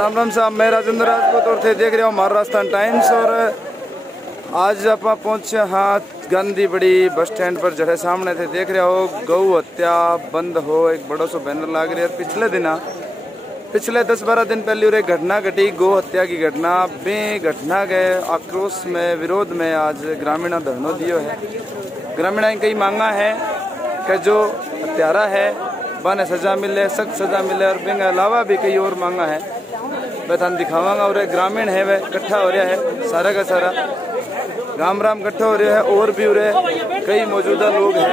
राम राम साहब, मैं राजेंद्र राजपूत और थे देख रहे हो महाराष्ट्र टाइम्स। और आज आप पहुँचे हाँ गांधी बड़ी बस स्टैंड पर जड़े सामने थे देख रहे हो गौ हत्या बंद हो एक बड़ो सो बैनर लाग रही है। पिछले 10-12 दिन पहले और एक घटना घटी, गौ हत्या की घटना। बे घटना के आक्रोश में विरोध में आज ग्रामीण धरना दियो है। ग्रामीण कई मांगा है कि जो हत्यारा है बने सजा मिले, सख्त सजा मिले, और बिंग अलावा भी कई और मांगा है वह थान दिखावांगा। और एक ग्रामीण है वह इकट्ठा हो रहा है, सारा का सारा राम राम इकट्ठा हो रहा है। और भी उरे कई मौजूदा लोग हैं,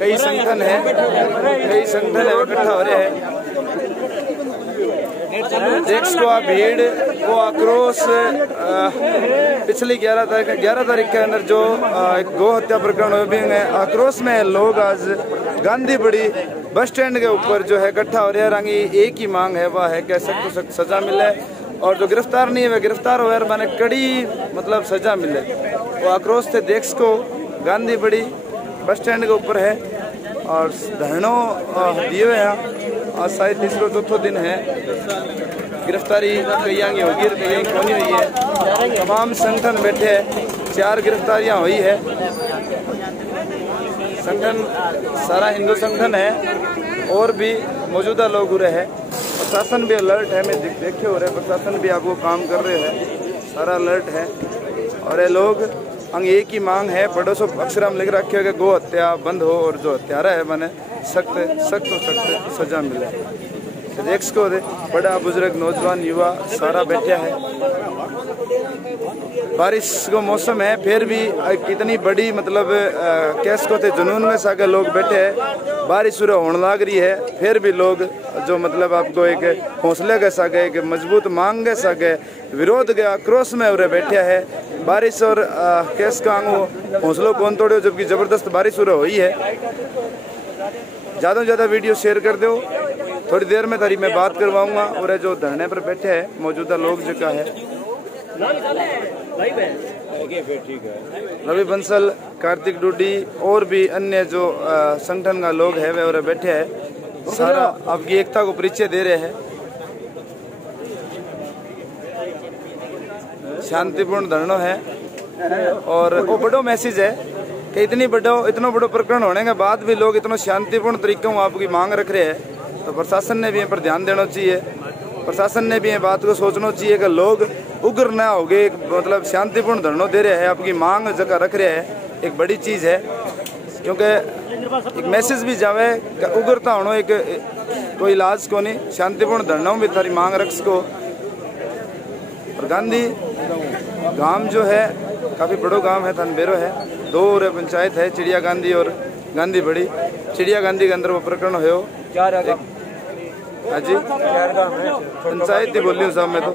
कई संगठन है इकट्ठा हो रहे हैं। देख को भीड़ वो आक्रोश पिछली 11 तारीख के अंदर जो गौ हत्या प्रकरण हुए भी आक्रोश में लोग आज गांधी बड़ी बस स्टैंड के ऊपर जो है इकट्ठा हो रहे हैं। एक ही मांग है, वह है कि सख्त से सख्त सजा मिले, और जो गिरफ्तार नहीं है वह गिरफ्तार हो और माने कड़ी मतलब सजा मिले। वो आक्रोश थे देख को गांधी बड़ी बस स्टैंड के ऊपर है और धरनों दिए हैं। आज शायद तीसरा चौथा दिन है। गिरफ्तारी कई होगी कई होनी हुई है। तमाम संगठन बैठे हैं, 4 गिरफ्तारियां हुई है। संगठन सारा हिंदू संगठन है और भी मौजूदा लोग उरे है। प्रशासन भी अलर्ट है, मैं देखे हो रहे प्रशासन भी आपको काम कर रहे हैं, सारा अलर्ट है। और ये लोग अंग एक ही मांग है, बड़ों सो अक्षर हम लिख रखे हो कि गौ हत्या बंद हो और जो हत्यारा है मैंने सख्त सजा मिले। देख को बड़ा बुजुर्ग नौजवान युवा सारा बैठा है। बारिश को मौसम है फिर भी कितनी बड़ी मतलब कैस को थे जुनून में सागे लोग बैठे हैं। बारिश शुरू होने लग रही है फिर भी लोग जो मतलब आपको एक हौसले के सागे एक मजबूत मांग के सागे विरोध के आक्रोश में उरे बैठे है। बारिश और कैस का हौसलों कौन तोड़ो, जबकि जबरदस्त बारिश शुरू हुई है। ज़्यादा से ज़्यादा वीडियो शेयर कर दो, थोड़ी देर में तारी मैं बात करवाऊंगा। और जो धरने पर बैठे हैं मौजूदा लोग जो का है रवि बंसल, कार्तिक डूडी और भी अन्य जो संगठन का लोग है वे और बैठे हैं, सारा आपकी एकता को परिचय दे रहे हैं। शांतिपूर्ण धरना है और वो बड़ो मैसेज है कि इतना बड़ो प्रकरण होने के बाद भी लोग इतना शांतिपूर्ण तरीके से आपकी मांग रख रहे हैं। तो प्रशासन ने भी इन पर ध्यान देना चाहिए। प्रशासन ने भी ये बात को सोचना चाहिए कि लोग उग्र ना हो गए, मतलब शांतिपूर्ण धरना दे रहे हैं, आपकी मांग जगह रख रहे हैं, एक बड़ी चीज़ है। क्योंकि एक मैसेज भी जावे कि उग्रता होना एक कोई इलाज को नहीं, शांतिपूर्ण धरना में थारी मांग रख सको। और गांधी गांव जो है काफ़ी बड़ो गांव है, थनबेरो है, 2 पंचायत है, चिड़िया गांधी और गांधी बड़ी। चिड़िया गांधी के अंदर वो प्रकरण हो हाँ जी पंचायत ही बोल रही हूँ साहब। मैं तो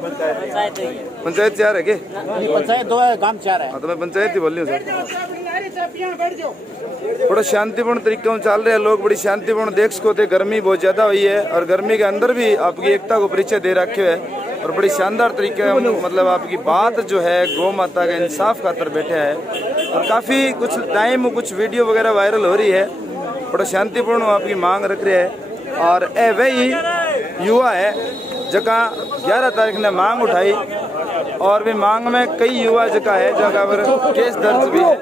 पंचायत 4 है के पंचायत 2 है, गांव 4 है। हाँ तो मैं पंचायत ही बोल रही हूँ सर। बड़ा शांतिपूर्ण तरीके से चल रहे हैं लोग, बड़ी शांतिपूर्ण देख को थे। गर्मी बहुत ज्यादा हुई है और गर्मी के अंदर भी आपकी एकता को परिचय दे रखे है और बड़ी शानदार तरीके मतलब आपकी बात जो है गौ माता के इंसाफ खातर बैठे है। और काफी कुछ टाइम कुछ वीडियो वगैरह वायरल हो रही है, बड़ा शांतिपूर्ण आपकी मांग रख रहे हैं। और वही युवा है जगह 11 तारीख ने मांग उठाई और भी मांग में कई युवा जगह है जगह पर केस दर्ज भी है।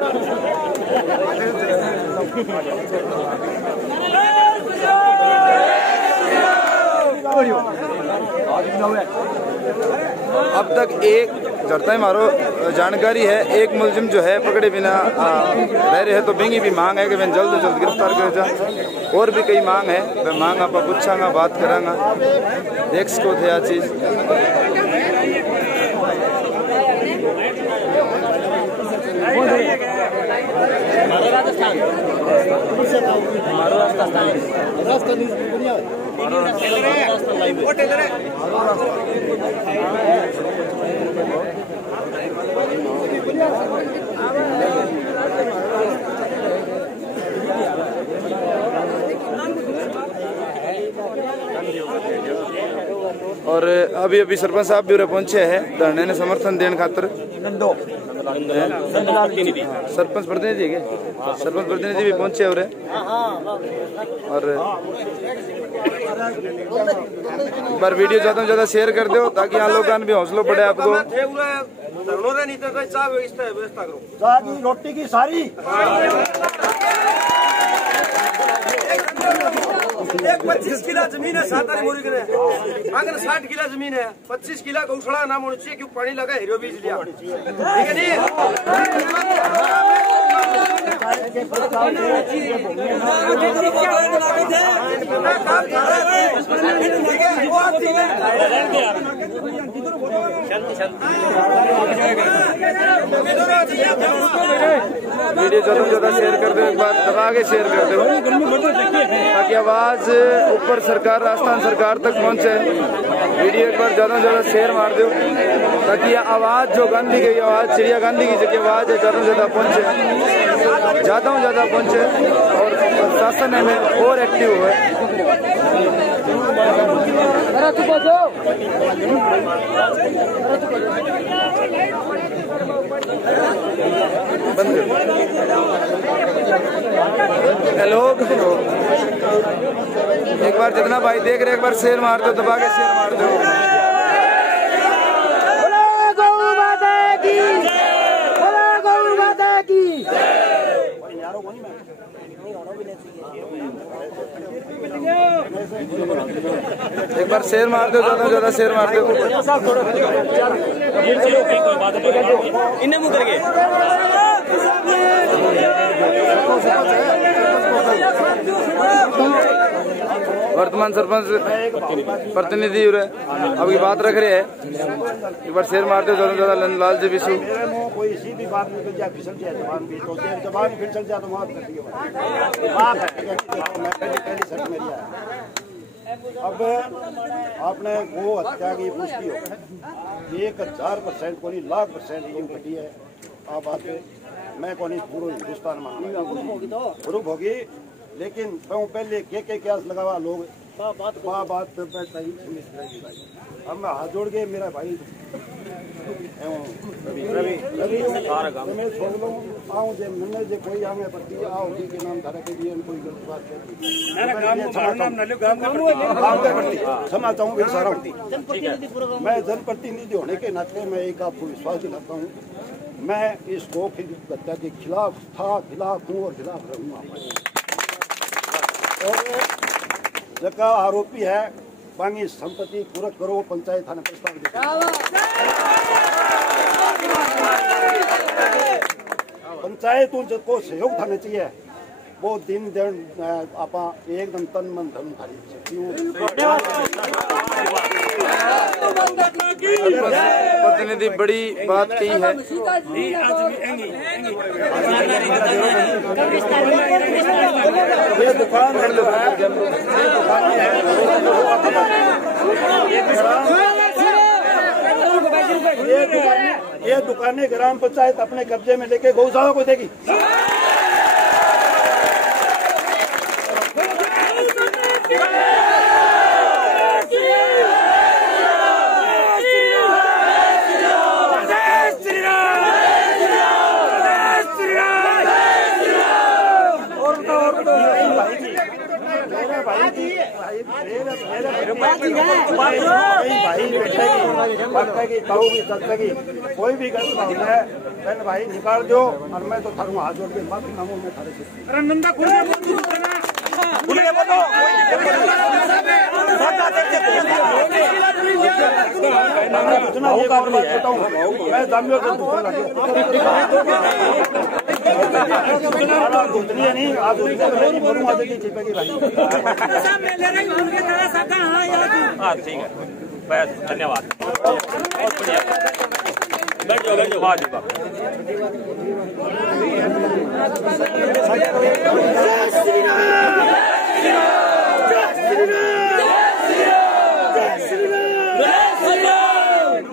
अब तक एक जरता है मारो जानकारी है, एक मुलजिम जो है पकड़े बिना रह रहे हैं। तो बेंगी भी मांग है कि मैं जल्द से जल्द गिरफ्तार कर जा। और भी कई मांग है, मैं मांग आप पूछांगा बात करांगा। देख को थे आ चीज और अभी अभी सरपंच साहब भी उरे पहुंचे हैं धरने ने समर्थन देने खातर। सरपंच प्रतिनिधि के सरपंच प्रतिनिधि भी पहुंचे उरे और एक बार वीडियो ज्यादा से ज्यादा शेयर कर दो ताकि यहाँ लोग भी हौसला बढ़े आपको। रोटी की सारी 25 किला जमीन है, 7 मोरी के अगर 60 किला जमीन है, 25 किला गौशाला नाम होना चाहिए क्यों पानी लगा हीरो बीज लिया, ठीक है नहीं। वीडियो ज्यादा से ज्यादा शेयर कर दो, एक बार दबा के शेयर कर दो ताकि आवाज ऊपर सरकार राजस्थान सरकार तक पहुंचे। वीडियो एक बार ज्यादा से ज्यादा शेयर मार दो ताकि ये आवाज जो गांधी की आवाज चिड़िया गांधी की जो आवाज है ज्यादा से ज्यादा पहुंचे, ज्यादा से ज्यादा पहुंचे और शासन में और एक्टिव हुए। लोग एक बार जितना भाई देख रहे एक बार शेयर मार दो, दबा के शेयर मार दो। एक बार शेयर मार दो, ज्यादा से ज्यादा शेयर मार दो। इन्हें मुंह करके वर्तमान सरपंच प्रतिनिधि अब की बात रख रहे हैं, एक बार शेयर मारते हो ज्यादा से ज्यादा। लाल जी विशु कोई इसी भी बात में फिसल जाए जबान भी तो जबान फिसल जाए तो माफ कर दिए। अब आपने वो हत्या की पुष्टि हो 1000% को नहीं लाख% वो घटी है। आप बात मैं को नहीं पूरे हिंदुस्तान में ग्रुप होगी, लेकिन तो पहले के क्या लगावा लोग बात अब मैं हाथ जोड़ के मेरा भाई रवि मैं छोड़ लो आऊँ जे मैंने जे कोई आगे पड़ती आओ जी के नाम धारा के लिए कोई गलत बात करती समाता हूँ सारा मैं जनप्रतिनिधि होने के नाते मैं एक आपको विश्वास दिलाता हूँ, मैं इस हत्या के खिलाफ था, खिलाफ हूँ और खिलाफ रहूँगा। और जगह आरोपी है बांगी संपत्ति पूरा करो पंचायत थाने प्रस्ताव पंचायत को सहयोग थाने चाहिए। वो दिन आप एकदम तन मन धन खाली प्रतिनिधि बड़ी बात की है। ये दुकानें ग्राम पंचायत अपने कब्जे में लेके गौशाला को देगी। कोई भी गलत होता है बहन भाई निकाल दो और मैं तो थारू हाथ जोड़ के माफी मांगू। मैं थारे से मैं दामियों से नहीं आज बोलूँगा चिपेगी भाई। हाँ ठीक है, बस धन्यवाद। बैठ जाओ वाह जी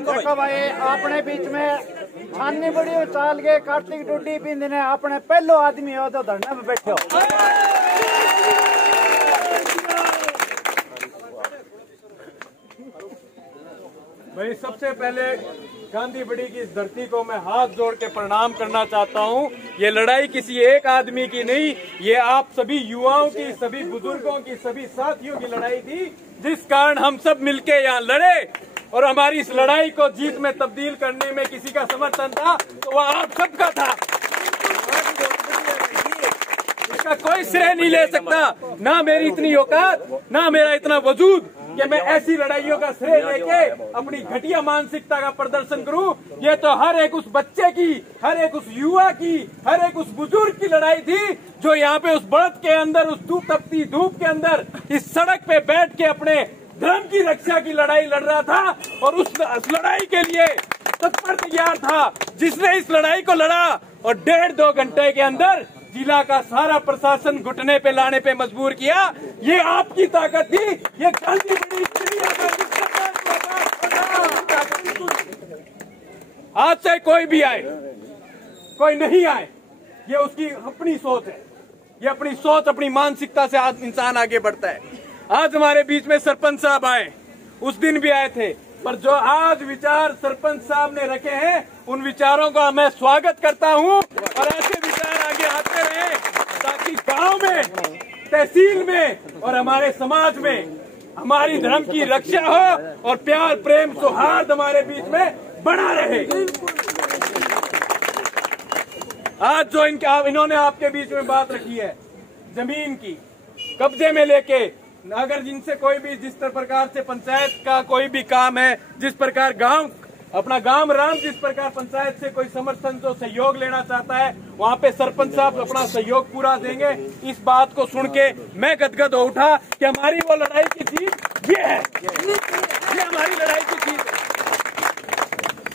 देखो भाई अपने बीच में छाननी बड़ी हो चाल के कार्तिक डूडी पिंद ने अपने पहलो आदमी हो तो धरने में बैठे हो। भाई सबसे पहले गांधी बड़ी की इस धरती को मैं हाथ जोड़ के प्रणाम करना चाहता हूं। ये लड़ाई किसी एक आदमी की नहीं, ये आप सभी युवाओं की, सभी बुजुर्गों की, सभी साथियों की लड़ाई थी, जिस कारण हम सब मिलके यहाँ लड़े। और हमारी इस लड़ाई को जीत में तब्दील करने में किसी का समर्थन था तो वह आप सबका था। इसका कोई श्रेय नहीं ले सकता, ना मेरी इतनी औकात, ना मेरा इतना वजूद कि मैं ऐसी लड़ाइयों का श्रेय लेके अपनी घटिया मानसिकता का प्रदर्शन करूं। ये तो हर एक उस बच्चे की, हर एक उस युवा की, हर एक उस बुजुर्ग की लड़ाई थी जो यहाँ पे उस बढ़त के अंदर, उस तपती धूप के अंदर इस सड़क पे बैठ के अपने धर्म की रक्षा की लड़ाई लड़ रहा था और उस लड़ाई के लिए तत्पर तैयार था। जिसने इस लड़ाई को लड़ा और 1.5-2 घंटे के अंदर जिला का सारा प्रशासन घुटने पे लाने पे मजबूर किया, ये आपकी ताकत थी। ये गांधी बड़ी आज से कोई भी आए, कोई नहीं आए, ये उसकी अपनी सोच है। ये अपनी सोच, अपनी मानसिकता से आज इंसान आगे बढ़ता है। आज हमारे बीच में सरपंच साहब आए, उस दिन भी आए थे, पर जो आज विचार सरपंच साहब ने रखे हैं उन विचारों का मैं स्वागत करता हूं और ऐसे विचार आगे आते रहे ताकि गांव में, तहसील में और हमारे समाज में हमारी धर्म की रक्षा हो और प्यार, प्रेम, सौहार्द हमारे बीच में बना रहे। आज जो इन्होंने आपके बीच में बात रखी है जमीन की, कब्जे में लेके, अगर जिनसे कोई भी जिस प्रकार से पंचायत का कोई भी काम है, जिस प्रकार गांव, अपना गांव राम, जिस प्रकार पंचायत से कोई समर्थन जो सहयोग लेना चाहता है, वहां पे सरपंच साहब अपना सहयोग पूरा देंगे। इस बात को सुन के मैं गदगद हो उठा कि हमारी वो लड़ाई की जीत ये है, ये हमारी लड़ाई की जीत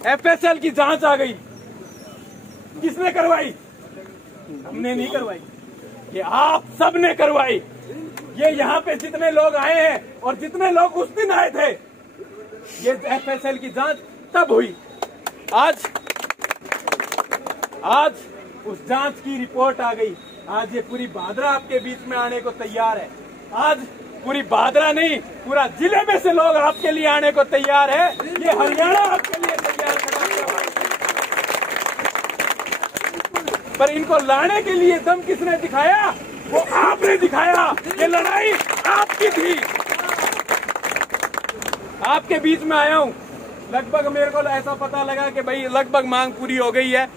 है। FSL की जांच आ गई, किसने करवाई? हमने नहीं करवाई, ये आप सब ने करवाई। ये यहाँ पे जितने लोग आए हैं और जितने लोग उस दिन आए थे, ये FSL की जांच तब हुई। आज उस जांच की रिपोर्ट आ गई। आज ये पूरी भादरा आपके बीच में आने को तैयार है। आज पूरी भादरा नहीं, पूरा जिले में से लोग आपके लिए आने को तैयार है। ये हरियाणा आपके लिए तैयार है। पर इनको लाने के लिए दम किसने दिखाया? वो आपने दिखाया। ये लड़ाई आपकी थी। आपके बीच में आया हूँ। लगभग मेरे को ऐसा पता लगा कि भाई लगभग मांग पूरी हो गई है।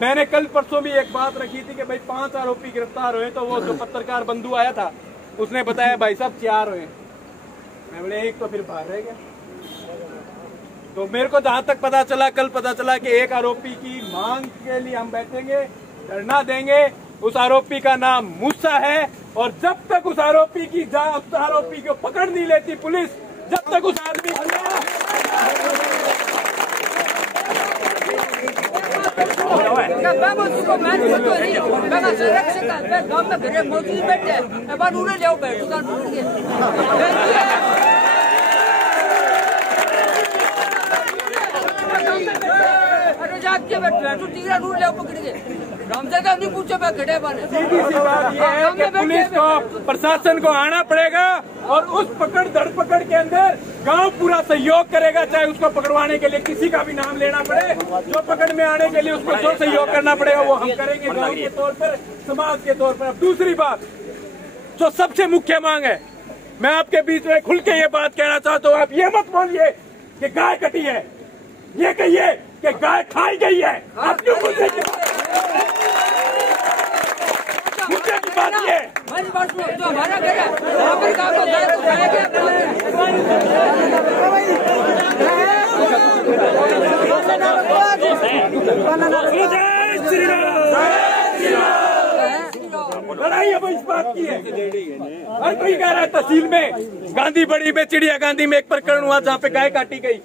मैंने कल परसों भी एक बात रखी थी कि भाई 5 आरोपी गिरफ्तार हुए, तो वो जो पत्रकार बंधु आया था उसने बताया भाई साहब 4 हुए। मैं बोले एक तो फिर बाहर रह गया। तो मेरे को जहां तक पता चला, कल पता चला कि एक आरोपी की मांग के लिए हम बैठेंगे, धरना देंगे। उस आरोपी का नाम मूसा है और जब तक उस आरोपी की उस आरोपी को पकड़ नहीं लेती पुलिस, जब तक उस आदमी मौजूद बैठे जाके बैठे तो तीरा नूर ले पकड़ के रामजगा नहीं पूछे मैं खड़े बने। सीधी सी बात ये है कि पुलिस को, प्रशासन को आना पड़ेगा और उस पकड़ धरपकड़ के अंदर गांव पूरा सहयोग करेगा, चाहे उसको पकड़वाने के लिए किसी का भी नाम लेना पड़े। जो पकड़ में आने के लिए उसको जो सहयोग करना पड़ेगा वो हम करेंगे गांव के तौर पर, समाज के तौर पर। अब दूसरी बात जो सबसे मुख्य मांग है, मैं आपके बीच में खुल के ये बात कहना चाहता हूँ। आप ये मत बोलिए कि गाय कटी है, ये कहिए कि गाय खाई गई है। आप क्यों मुद्दे की बात ये हमारी बात सुनो, जो हमारा घर है वहाँ पर गाय को गाय को खाया गया। लड़ाई अब इस बात की है। हर कोई कह रहा है तहसील में, गांधी बड़ी में, चिड़िया गांधी में एक प्रकरण हुआ जहाँ पे गाय काटी गई।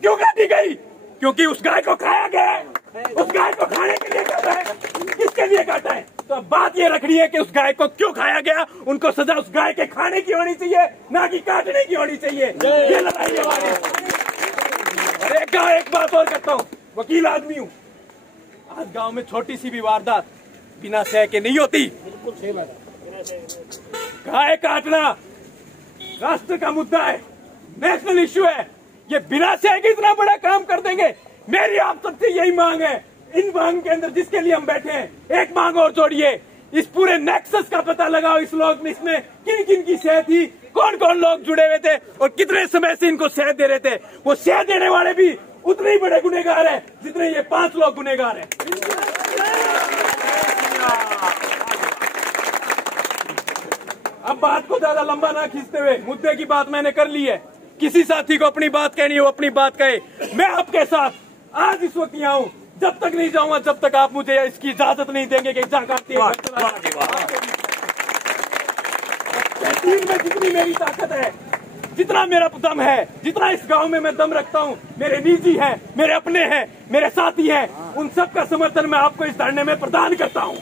क्यों काटी गई? क्योंकि उस गाय को खाया गया है। उस गाय को खाने के लिए काटा है, किसके लिए काटा है? तो अब बात ये रखनी है कि उस गाय को क्यों खाया गया। उनको सजा उस गाय के खाने की होनी चाहिए, ना कि काटने की होनी चाहिए। ये लड़ाई हमारी। एक बात और करता हूँ, वकील आदमी हूँ। आज गांव में छोटी सी भी वारदात बिना सह के नहीं होती। गाय काटना राष्ट्र का मुद्दा है, नेशनल इश्यू है। ये बिना से कि इतना बड़ा काम कर देंगे। मेरी आप सबसे यही मांग है, इन मांग के अंदर जिसके लिए हम बैठे हैं, एक मांग और जोड़िए, इस पूरे नेक्सस का पता लगाओ। इस लोग में इसमें किन किन की सेहत थी, कौन कौन लोग जुड़े हुए थे और कितने समय से इनको सेहत दे रहे थे। वो सेहत देने वाले भी उतने ही बड़े गुनहगार हैं जितने ये 5 लोग गुनहगार हैं। अब बात को ज्यादा लंबा ना खींचते हुए मुद्दे की बात मैंने कर ली है। किसी साथी को अपनी बात कहनी हो अपनी बात कहे। मैं आपके साथ आज इस वक्त यहाँ हूँ, जब तक नहीं जाऊंगा जब तक आप मुझे इसकी इजाजत नहीं देंगे कि तहसील में जितनी मेरी ताकत है, जितना मेरा दम है, जितना इस गांव में मैं दम रखता हूँ, मेरे निजी हैं, मेरे अपने हैं, मेरे साथी हैं, उन सब का समर्थन मैं आपको इस धरने में प्रदान करता हूँ।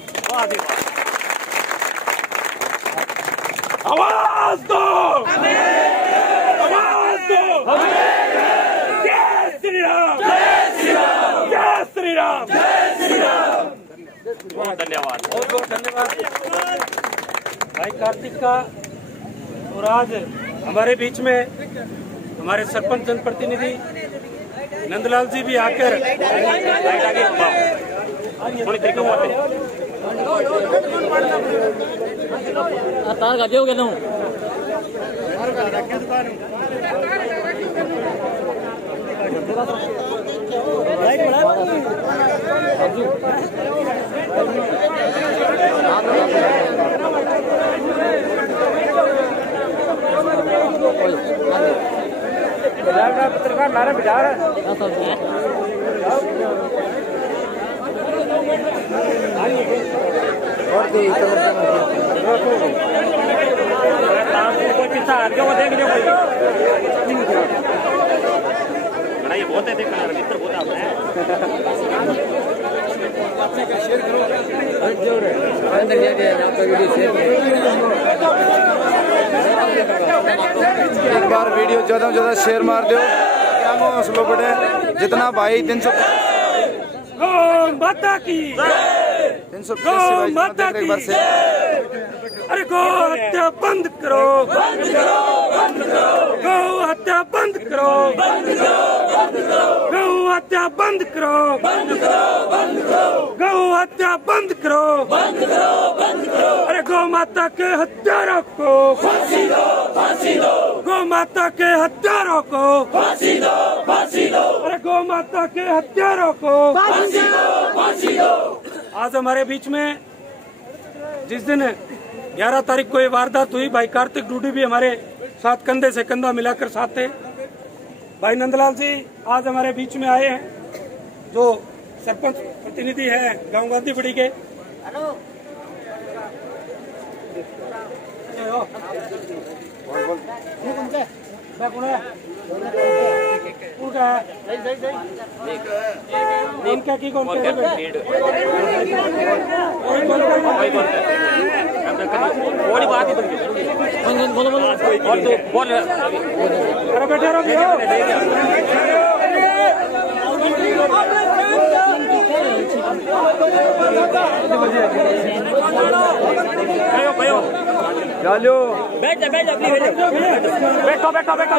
आवाज दो, आवाज दो, जय श्री राम, जय श्री राम, जय श्री राम, जय श्री राम। बहुत धन्यवाद, बहुत बहुत धन्यवाद भाई कार्तिक का। और आज हमारे बीच में हमारे सरपंच जनप्रतिनिधि नंदलाल जी भी आकर तार का दियोगे ना पत्रकार नारे बिठा रहा ये बहुत है, देखना मित्र बहुत आप हैं। एक बार वीडियो ज्यादा से ज्यादा शेयर मार दो, क्या हौसला बढ़े। जितना भाई 300 माता की 300 माता की। अरे गौ हत्या बंद करो, बंद करो, बंद करो। गौ हत्या बंद करो, बंद करो, बंद करो। गौ हत्या बंद करो, बंद करो, बंद करो। गौ हत्या बंद करो, बंद करो, बंद करो। अरे गौ माता के हत्यारों को फांसी दो, फांसी दो। गौ माता के हत्यारों को फांसी दो, फांसी दो। अरे गौ माता के हत्यारों को फांसी दो, फांसी दो। आज हमारे बीच में जिस दिन 11 तारीख को ये वारदात हुई, भाई कार्तिक डूडी भी हमारे साथ कंधे से कंधा मिलाकर साथ थे। भाई नंदलाल जी आज हमारे बीच में आए हैं, जो सरपंच प्रतिनिधि है गांव गांधी बड़ी के। इनका की कौन बड़ी बात ही बोलो बोलो बोल बैठे रहो। डालो बैठ जा बैठो बैठो बैठो।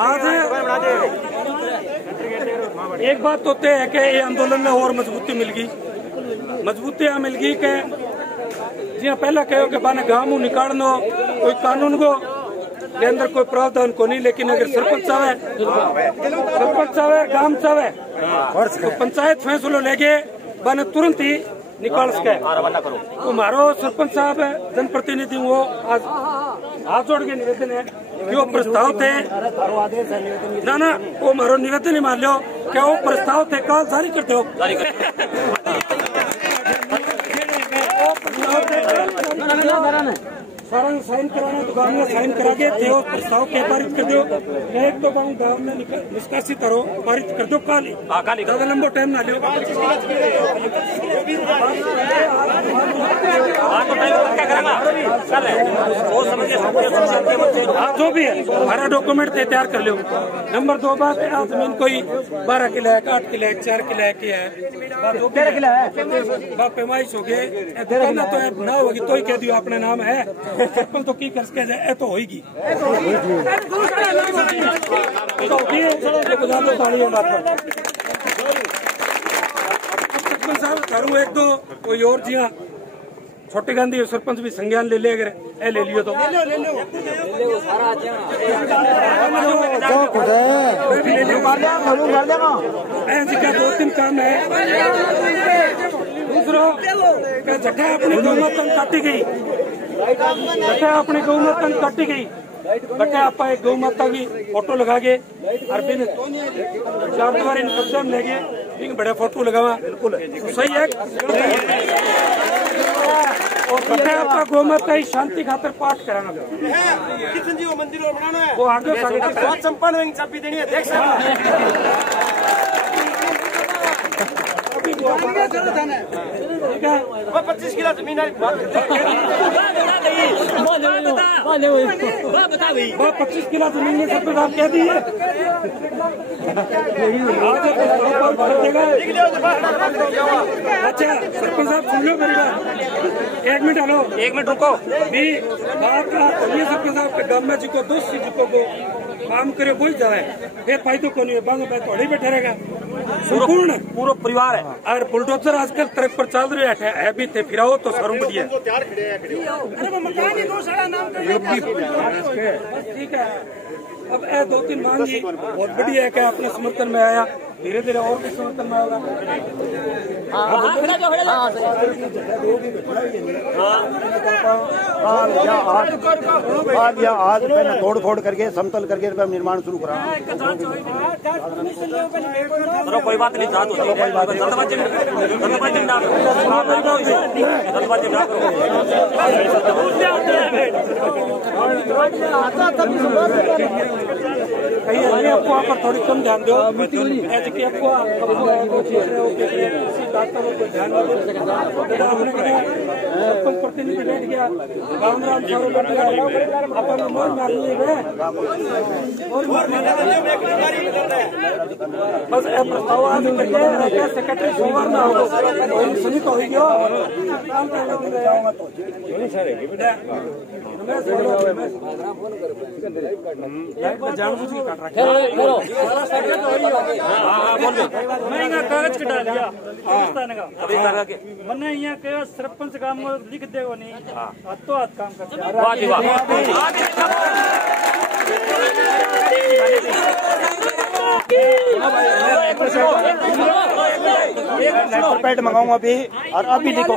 आज एक बात तो तय है कि ये आंदोलन में और मजबूती मिल गई कि जी पहले कहो कि बाने गांव निकालनो कोई कानून को के अंदर कोई प्रावधान को नहीं, लेकिन अगर सरपंच चाहे गांव चाहे तो पंचायत फैसलो लेके बाने तुरंत ही निकाल सके। तो मारो सरपंच साहब जनप्रतिनिधि वो आज हाथ जोड़ के निवेदन है कि वो प्रस्ताव थे ना वो मारो निवेदन ही मान लो क्या वो प्रस्ताव थे कल जारी कर दो। साइन कराना तो गाँव में साइन करा के थे वो प्रस्ताव के पारित कर दो। एक तो गाँव में निष्कासित करो पारित कर दो काली ज्यादा लंबो टाइम ना लो। जो भी है हमारा डॉक्यूमेंट तैयार कर लो। नंबर 2 बात है, जमीन कोई 12 किलो है, 8 किलो है, 4 किलो है, पैमाइश हो गए दुकाना तो ना होगी तो ही कह दियो अपने नाम है सरपंच तो की कर सके जाए तो होगी सरपंच साहब करूँ एक दो कोई और जी हाँ छोटे गांधी सरपंच भी संज्ञान ले ले अगर ए ले लियो तो ऐसे क्या 2-3 काम है दूसरा जगह अपनी गौमत काटी गई जगह अपनी गौमत काटी गई बटे आप एक गौ माता की फोटो लगा के अरबी ने 4 बार इन कब्जा में लेके बड़े फोटो लगावा सही है और बटे आपका गौ माता ही शांति खातर पाठ कराना किशन जी वो मंदिर और बनाना है वो आगे संपन्न चाबी देनी है देख सकते 25 किलो जमीन है 25 किलो जमीन में सब आप कह दी है अच्छा सरपंच साहब सुन लो मेरी बात 1 मिनट हलो 1 मिनट रुको भी बात का ये सरपंच साहब के गाँव में जी को 2 सीट को काम करे वही जाए फिर फायदो को नहीं है बाद में थोड़े बैठे रहेगा संपूर्ण पूरा परिवार है और बुलडोजर आजकल ट्रक पर चल रहे है भी थे फिराओ तो सारू बढ़िया ठीक है अब 2-3 मांगी बहुत बढ़िया है क्या अपने समर्थन में आया धीरे धीरे और भी समर्थन में होगा आज मैंने तोड़ फोड़ करके समतल करके निर्माण शुरू करा कोई बात नहीं जान कहीं अन्य अफवाह पर थोड़ी कम ध्यान दो ऐसे कि अफवाह प्रतिनिधि बैठ गया राम राम सारू बैठ गया अपन मोर मारनी है बस प्रस्ताव आज सेक्रेटरी सोमवार ना हो सुनी तो होगी काम कागज कटा लिया मैंने यहाँ कहा सरपंच काम लिख दे नहीं हाथों हाथ काम करते पैड मंगाऊंगा अभी और अभी लिखो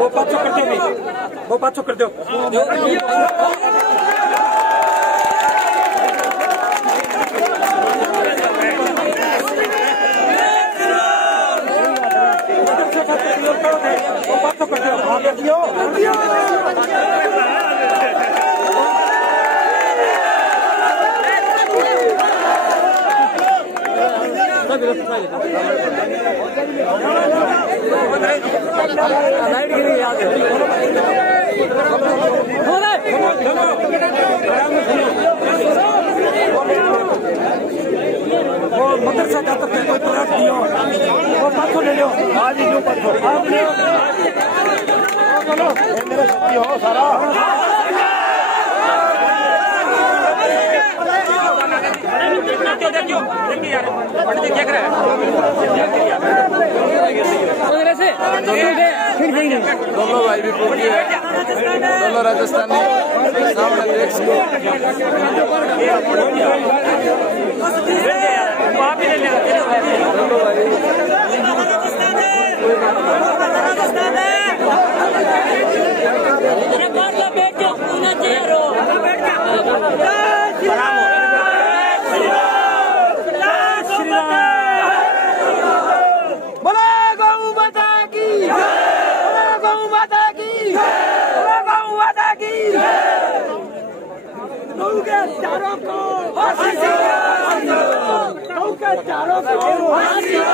वो पाछो कर दो मदरसा का कोई प्लॉट दियो और पाथो ले लो आज ही लो पाथो आपने मेरे साथी हो सारा देखियो यार पंडित देख रहे हैं दोनों भाई भी पूरी है, दोनों राजस्थानी सामने देख सको। चारों को फांसी दो, गौ के चारों को फांसी दो,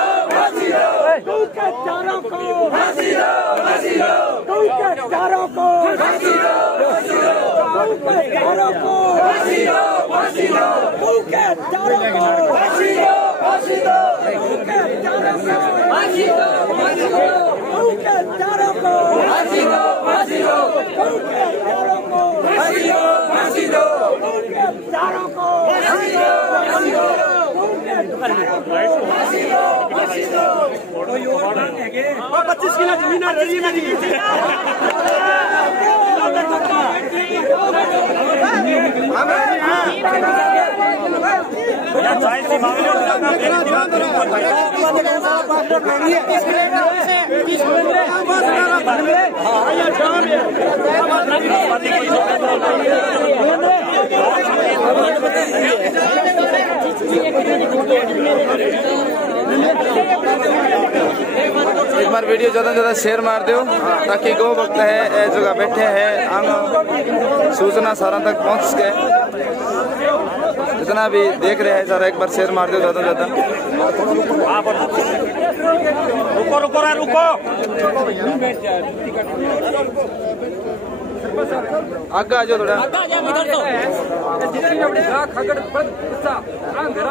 गौ के चारों को फांसी दो, गौ के चारों को फांसी दो, गौ के चारों को फांसी दो, गौ के चारों को फांसी दो, गौ के चारों को फांसी दो, गौ के चारों को फांसी दो, गौ के चारों को फांसी दो, चारों को फांसी दो, 25 किलो जमीन आ रही है मेरी। एक बार वीडियो ज्यादा से ज्यादा शेयर मार दो ताकि गो वक्त है ए जगह बैठे हैं आम सूचना सारा तक पहुंच सके। जितना भी देख रहे हैं सारा एक बार शेयर मार दो ज्यादा से ज्यादा। रुको रुको रे रुको आगे आ जाओ थोड़ा।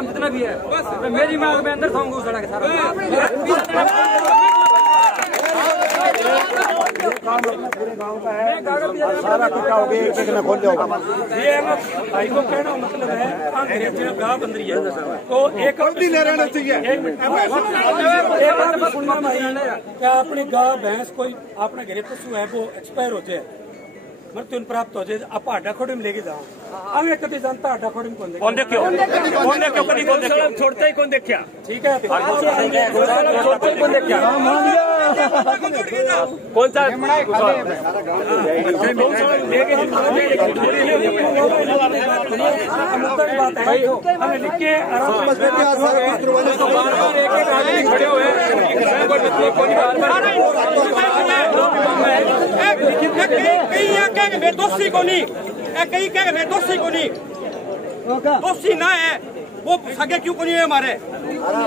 जितना भी है मेरी मांग में अंदर खाऊंगा उस के सारा सारा इकट्ठा हो गया एक में खोल जाओगा। ये भाई को कहना मतलब है अंग्रेजी गाँव बन रही है तो एक ले रहना चाहिए। क्या अपनी गाय भैंस कोई अपने घरे पशु है वो एक्सपायर हो जाए मृत्यु प्राप्त हो जाए आप आडा खोड़ी में लेके जाओ हमें कभी जानता आडा खोड़ी में कौन देखो कभी कौन देखो छोड़ता ही कौन देखा ठीक है छोड़ता ही कौन देखा कौन सा बात है हमें लिख के खड़े हुए दोषी को नहीं कहीं कह रहे दोषी को नहीं दोषी ना है वो सगे क्यों को नहीं है हमारे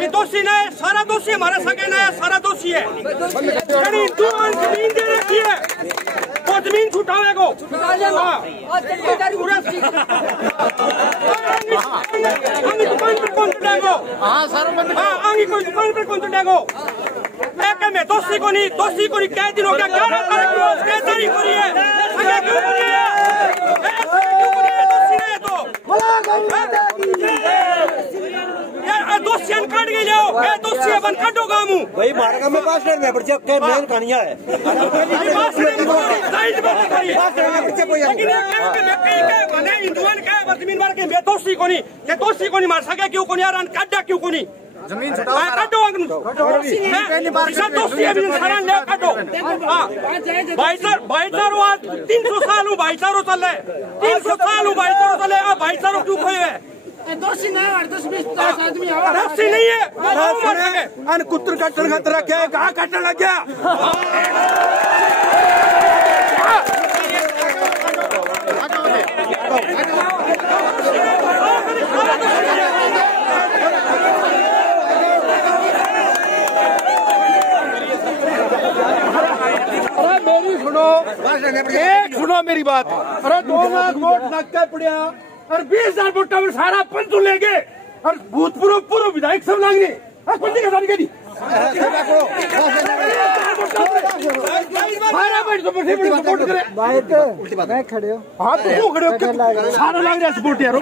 ये दोषी ना है सारा दोषी हमारा सगे ना है सारा दोषी है जमीन दे रखी है वो जमीन छुटावे को दुकान पर कौन चुटेगो मैं दोषी को नहीं कह दिन हो गया 11 तारीख हो रही है दोषियन काट के जाओ दोषी बन काटो गामू भाई मारा में पास में बच्चे के मेन कहानियां है हिंदुआन का जमीन मार के मैं दोषी को नहीं मार सके क्यों को नहीं यार काटा क्यों को नहीं जमीन काटो काटो भाईचारो आज 300 साल भाईचारो चले 300 साल भाईचारो चले भाईचारो क्यों खोए है दोषी नहीं है 10-20 आदमी दोषी नहीं है कुत्र कट्टर खतरा क्या है कहाँ कट्टर लग गया मेरी बात। अरे 2 लाख वोट लग के पड़िया और 20,000 वोटा में सारा पंच ले गए और भूतपूर्व पूर्व विधायक सब लाग गए पंची के साथ गई सपोर्ट करे मैं खड़े हो हाँ तू खड़े हो सारा लाग रहा सपोर्ट यार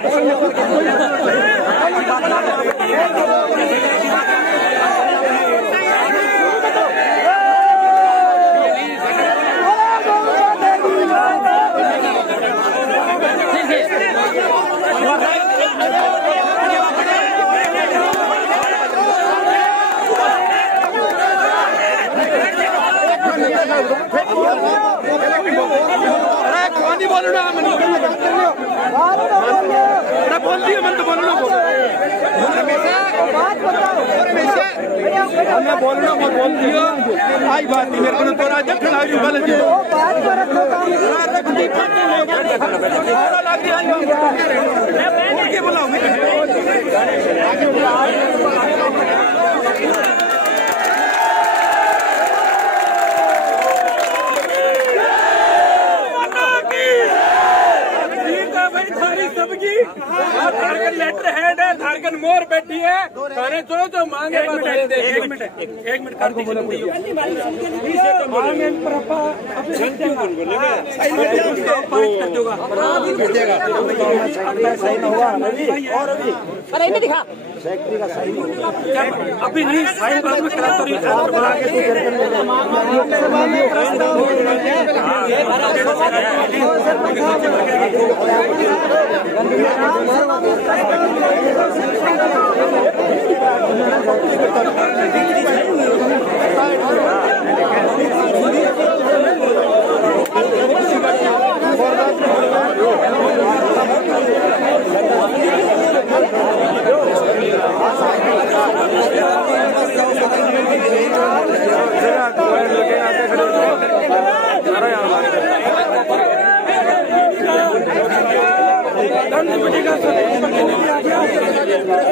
मैं बोलना मत बोल दियो आई बात नहीं मेरे को तो राज खड़ा हूं गलत है बात पर रखो काम रख दी सारा लाग गया और के बुलाओ मैं सबकी धारकन लेटर हेड है धारकन मोर बैठी है थाने जो जो मांगे एक मिनट कर दो अरे नहीं दिखा सेक्रेटरी का साइन अभी नहीं साइन बाद में करा तो बना के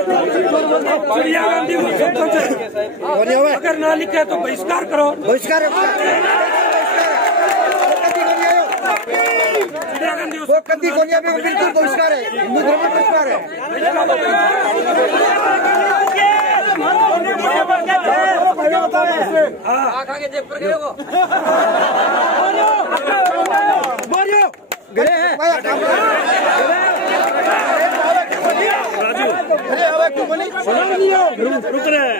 सोनिया गांधी अगर ना लिखे तो बहिष्कार करो बहिष्कार कभी कोनिया में बिल्कुल बहिष्कार है हिंदू धर्म में बहिष्कार है आगे जेब पर गए वो बोलियो गए हैं रुक रहे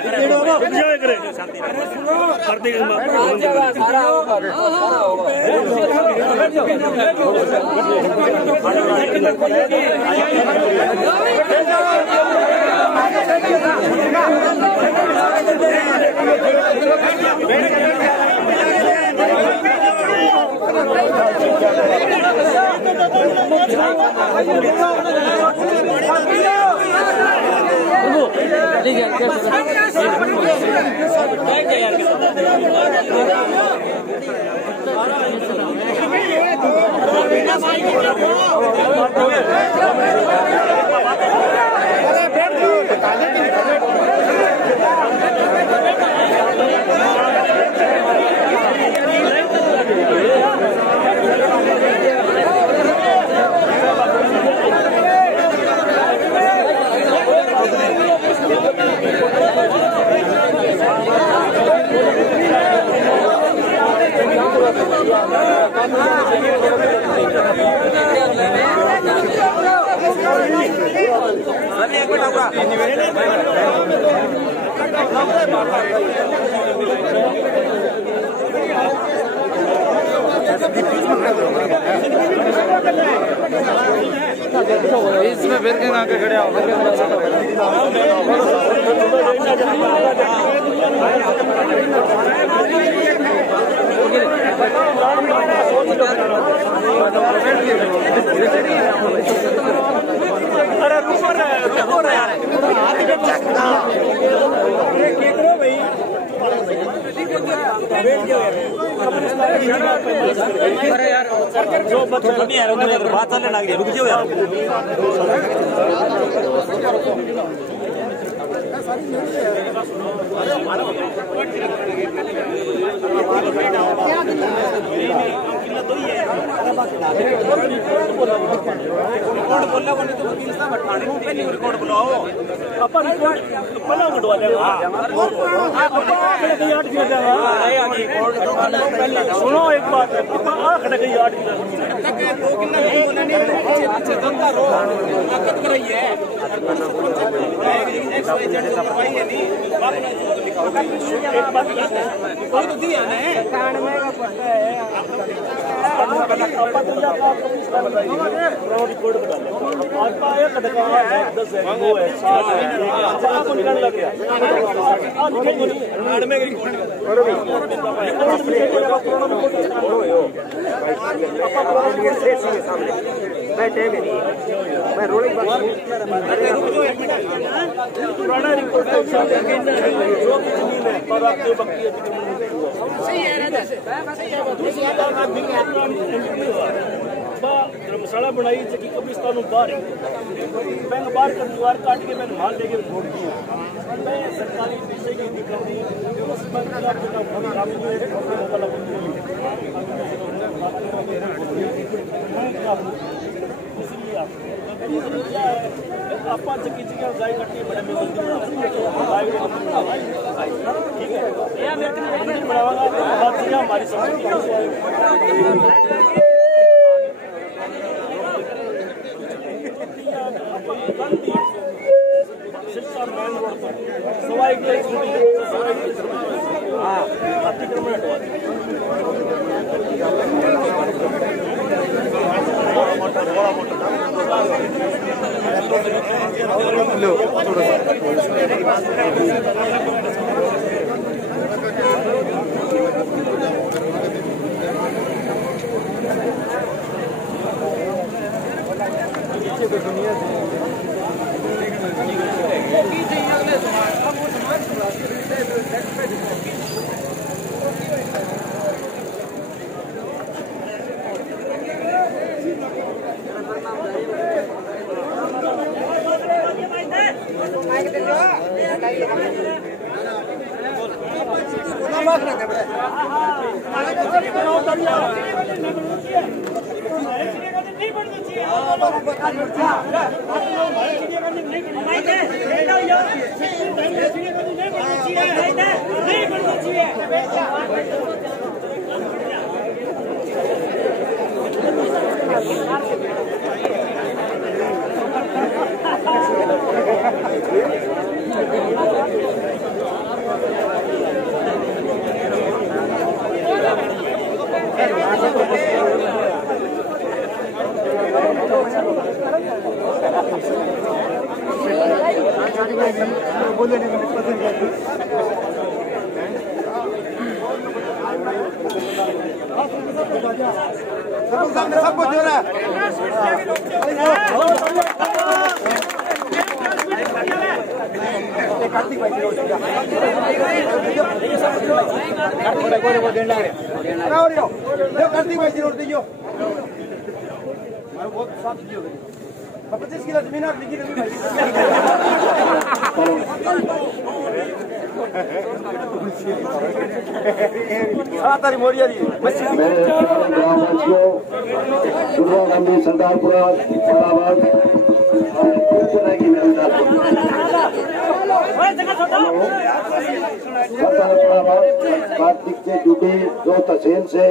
इसमें फिर के आके खड़े हो यार जो नहीं यार बात चलने लग गया रुक जाओ यार सुनो एक बात धर्मशाला बनाई जबकि कब्रिस्तान बाहर बैंक बाहर कर दीवार काट के मैंने माल लेके छोड़ दिया। मैं सरकारी पैसे की दिक्कत नहीं आप जगह जगह गाय काटी बड़े में ठीक है बनावागा हमारी समझ मेन रोड पर सवाई अतिक्रमण हटवा सब कुछ हो रहा है। कार्तिक भाई रोड दीजिए 25 किलो जमीन आप लिखी गांधी सरदारपुरा कार्तिक के ड्यूटी जो तहसील से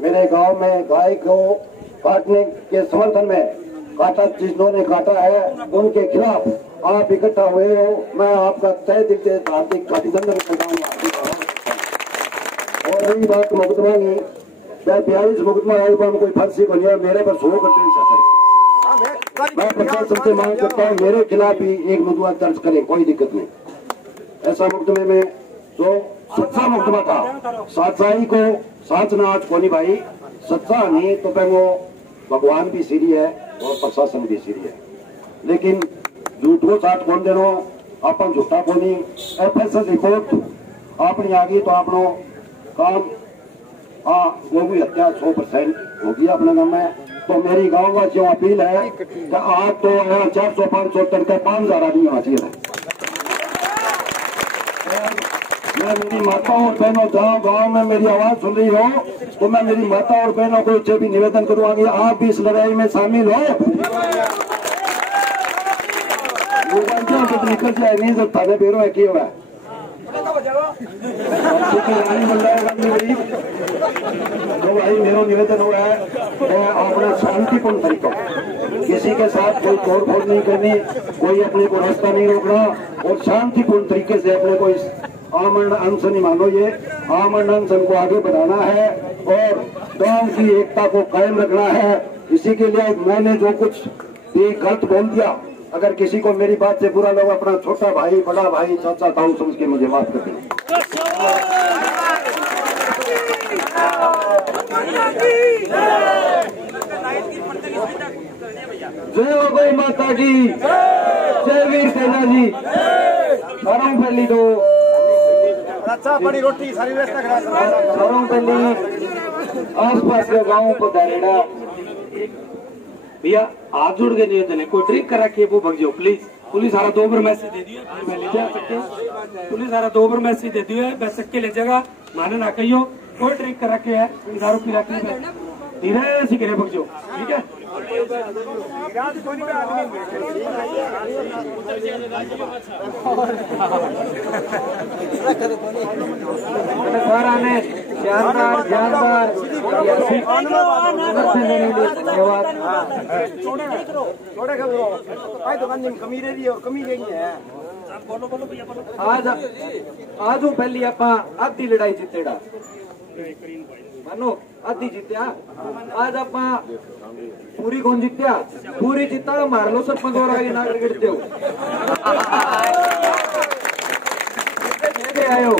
मेरे गांव में गाय को काटने के समर्थन में काटा जिन्होंने काटा है उनके खिलाफ आप इकट्ठा हुए हो। मैं आपका तय दिल से हार्दिक अभिनंदन करता हूँ। और रही बात मुकदमा की, मैं 42 मुकदमा आए पर कोई फांसी को नहीं है, मेरे पर 100 करते मैं प्रशासन से मांग करता हूँ मेरे खिलाफ ही एक मुकदमा दर्ज करें, कोई दिक्कत नहीं। ऐसा मुकदमे में जो सच्चा मुकदमा था, सच्चाई को साच ना आज कोनी भाई, सच्चा नहीं तो वो भगवान भी सीरी है और प्रशासन भी सीरी है। लेकिन झूठ को साथ कौन देनो, अपन झूठा कोनी। FSL रिपोर्ट अपनी आ गई तो अपनो काम गोभी हत्या 100% होगी अपने गाँव में। तो मेरी गाँव वासियों अपील है कि आज तो 400-500 तक 5000 आदमी होना चाहिए। मैं मेरी माता और बहनों जहाँ गांव में मेरी आवाज सुन रही हो तो मैं मेरी माता और बहनों को इससे भी निवेदन करूंगी, आप भी इस लड़ाई में शामिल हो। निकल जाए नहीं तो थाने बेरो है क्यों है तो भाई मेरा निवेदन हुआ है अपना शांतिपूर्ण तरीका, किसी के साथ कोई तोड़ फोड़ नहीं करनी, कोई अपने को रास्ता नहीं रोकना और शांतिपूर्ण तरीके से अपने को इस आमरण अनशन, मानो ये आमरण अनशन को आगे बढ़ाना है और गांव की एकता को कायम रखना है। इसी के लिए मैंने जो कुछ भी गलत बोल दिया, अगर किसी को मेरी बात से बुरा लगा, अपना छोटा भाई, बड़ा भाई, चाचा, ताऊ समझ के मुझे माफ कर दें। जय हो गई माता की, जय वीर सेना जी। सारों पहली तो अच्छा बड़ी रोटी सारी व्यवस्था करा, सारों पहली आसपास के गाँव को दायरा भैया हाथ जोड़ के निवेदन है, कोई ट्रिक कर रखी है वो भग जाओ प्लीज। पुलिस सारा 2 बार मैसेज दे दिया, मैं ले जा सकते, पुलिस सारा 2 बार मैसेज दे दिया है, बस के ले जाएगा माने ना कहियो, कोई ट्रिक कर रखे है दारू पी रखी है, धीरे से करे भग जाओ, ठीक है। सारा ने शानदार जानदार आज पहली आप आधी लड़ाई जीतेड़ा मानो आधी जीत्या, आज आप पूरी कौन जीत्या, पूरी जीता मार लो सरपंच और आगे नागर गिरते हो आयो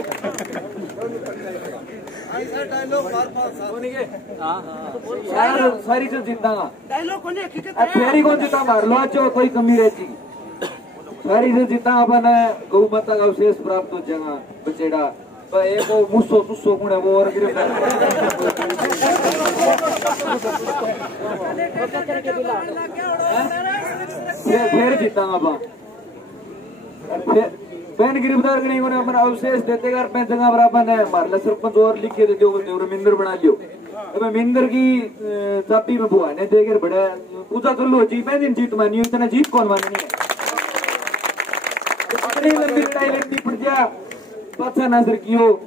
सारी चीज जीतागा, फेरी कौन जीता मार लो अच्छो कोई कमी रहती, सारी चीज जीता अपन गौ माता का अवशेष प्राप्त हो जाएगा बचेड़ा एक मुस्सो सुस्सो कुण है वो और फिर जीतागा पैन गिरफ्तार करने को अपना अवशेष देते कर पैन जगह बराबर है मारला सरपंच और लिख के देते हो मिंदर बना लियो। अब मिंदर की चाबी में बुआ ने देकर बड़ा पूजा कर लो जी पैन दिन जीत मानी, इतना जीत कौन माननी है, इतनी लंबी लड़ाई लड़नी पड़ जा पता नजर कियो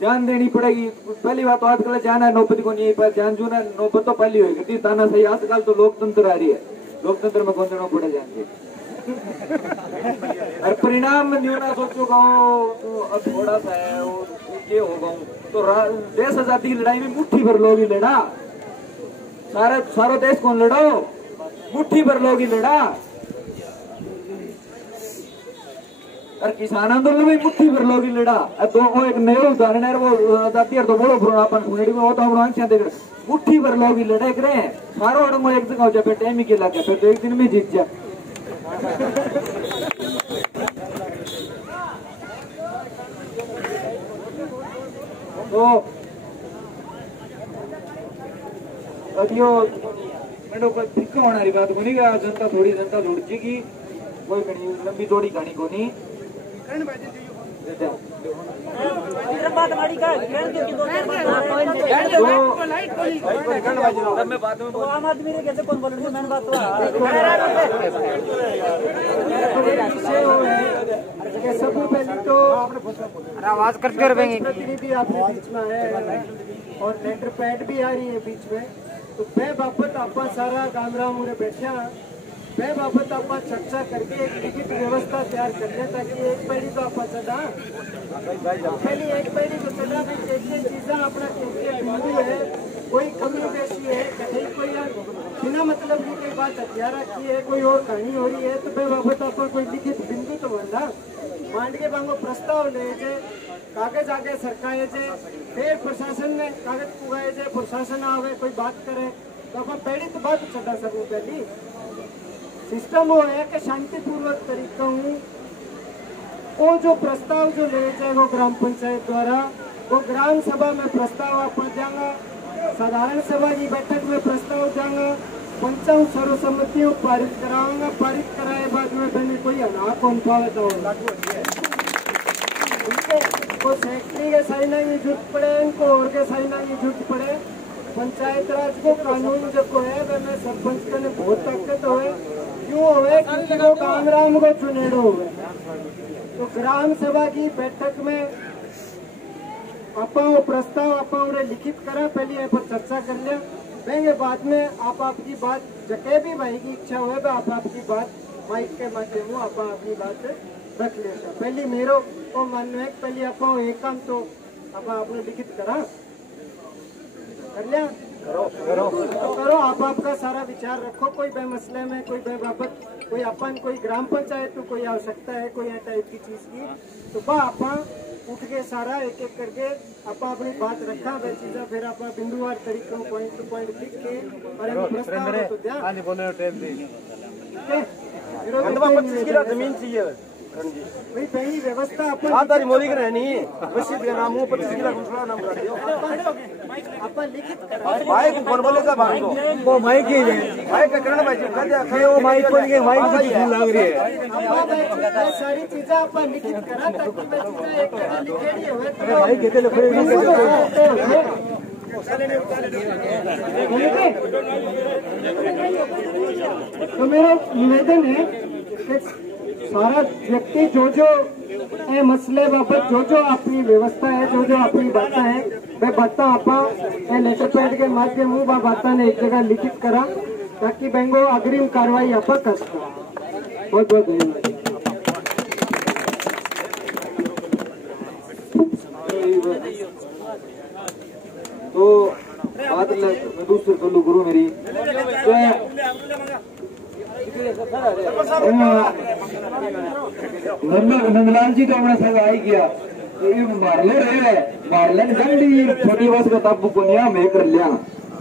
जान देनी पड़ेगी। पहली बात तो आजकल जाना है नौबत को नहीं, पर जान जो ना नौबत तो पहली होगी ताना सही। आजकल तो लोकतंत्र आ रही है, लोकतंत्र में कौन देना पड़े जाएंगे और परिणाम में ना सोचो गाँव थोड़ा सा है ये होगा तो देश आजादी की लड़ाई में मुट्ठी भर लोग ही लड़ा, सारा देश कौन लड़ो, मुट्ठी भर लोग ही लड़ा और किसान आंदोलन में मुट्ठी भर लोग ही लड़ा। तो वो एक नया उदाहरण है, वो आजादी और तो बोलो अपन सुनेड़ी में वो तो हम आंखें देख रहे, मुट्ठी भर लोग ही लड़े करे हैं सारो अड़ंगो एक जगह हो जाए टाइम ही के लगे फिर तो एक दिन में जीत जाए। तो अदियो मैंने कोई फिक्का होना रही बात को नहीं, जनता थोड़ी जनता जुड़ जाएगी, कोई लंबी थोड़ी कहानी को नहीं। आम आदमी ने कैसे कौन बोल रही मैंने बात सबसे पहले तो आवाज करते रहेंगे, प्रतिनिधि आपने बीच में है और लेटर पैड भी आ रही है बीच में, तो मैं बाबत आप सारा कामरा मुझे बैठा मैं बाबत आप चर्चा करके एक लिखित व्यवस्था तैयार कर ले ताकि एक पीढ़ी तो आप चढ़ा पहले एक पीढ़ी तो चढ़ा चीजें अपना बिंदु है, कोई कमी बेसी है कहीं कोई बिना मतलब की कोई बात हथियार रखी है, कोई और कहानी हो रही है तो मैं बाबत आप कोई लिखित बिंदु तो बनना मांड के बांगो प्रस्ताव ले कागज आगे सरकाए फिर प्रशासन ने कागज पुगाए प्रशासन आवे कोई बात करे तो आप पहली तो बात चढ़ा सकूं। पहली सिस्टम वो है कि शांतिपूर्वक तरीका हूँ वो जो प्रस्ताव जो ले जाए वो ग्राम पंचायत द्वारा वो ग्राम सभा में प्रस्ताव आप जाएगा, साधारण सभा की बैठक में प्रस्ताव जाएगा, पंचायत सर्वसम्मतियों पारित कराऊंगा, पारित कराए बाद में पहले कोई अनाप कौन पावे तो ठीक है, को सेक्रेटरी के साइना की जरूरत पड़े, इनको और के साइना की जरूरत पड़े। पंचायत राज को कानून जो को है वह सरपंच के बहुत ताकत होए, क्यों होए क्योंकि वो कामराम को चुनेड़ो हुए। तो ग्राम सभा की बैठक में आपा प्रस्ताव आपा लिखित करा, पहले यहाँ पर चर्चा कर लिया, देंगे बाद में आप आपकी बात जके भी भाई की इच्छा हुए तो आप आपकी बात माइक के माध्यम आप अपनी बात रख लेता। पहले मेरो को मानना है पहले आप एक काम तो आपने लिखित करा कर लिया, करो आप आपका सारा विचार रखो, कोई बे मसले में कोई बे बाबत कोई अपन कोई ग्राम पंचायत तो कोई आवश्यकता है कोई टाइप की चीज की तो बा आपा उठ के सारा एक एक करके आपा अपनी बात रखा वह चीजा फिर आप बिंदुवार तरीके पॉइंट टू पॉइंट लिख के और प्रस्ताव तो ध्यान जमीन चाहिए भाई पहली व्यवस्था अपन मोदी का रहनी मस्जिद का नाम 25 किलो दूसरा नाम कर दियो अपन लिखित भाई को कौन बोले साहब भाई को माइक ही है भाई का करना भाई कर दिया वो माइक पर के माइक की लग रही है ये सारी चीजें अपन लिखित करा ताकि मैं चीजें एक जगह लिखेड़ी होए तो भाई कहते तो मेरा निवेदन है कि सारा व्यक्ति जो मसले बाबत जो अपनी व्यवस्था है जो अपनी बातें है वह बातें आपा लेटर पैड के माध्यम वह बातें ने एक जगह लिखित करा ताकि बैंगो अग्रिम कार्रवाई आपा कर सका। बहुत बहुत धन्यवाद। तो बात दूसरे सोलू गुरु मेरी नंदलाल जी तो अपना संग आई गया मारले रहे मारले गंदी छोटी बस का तब बुनिया में कर लिया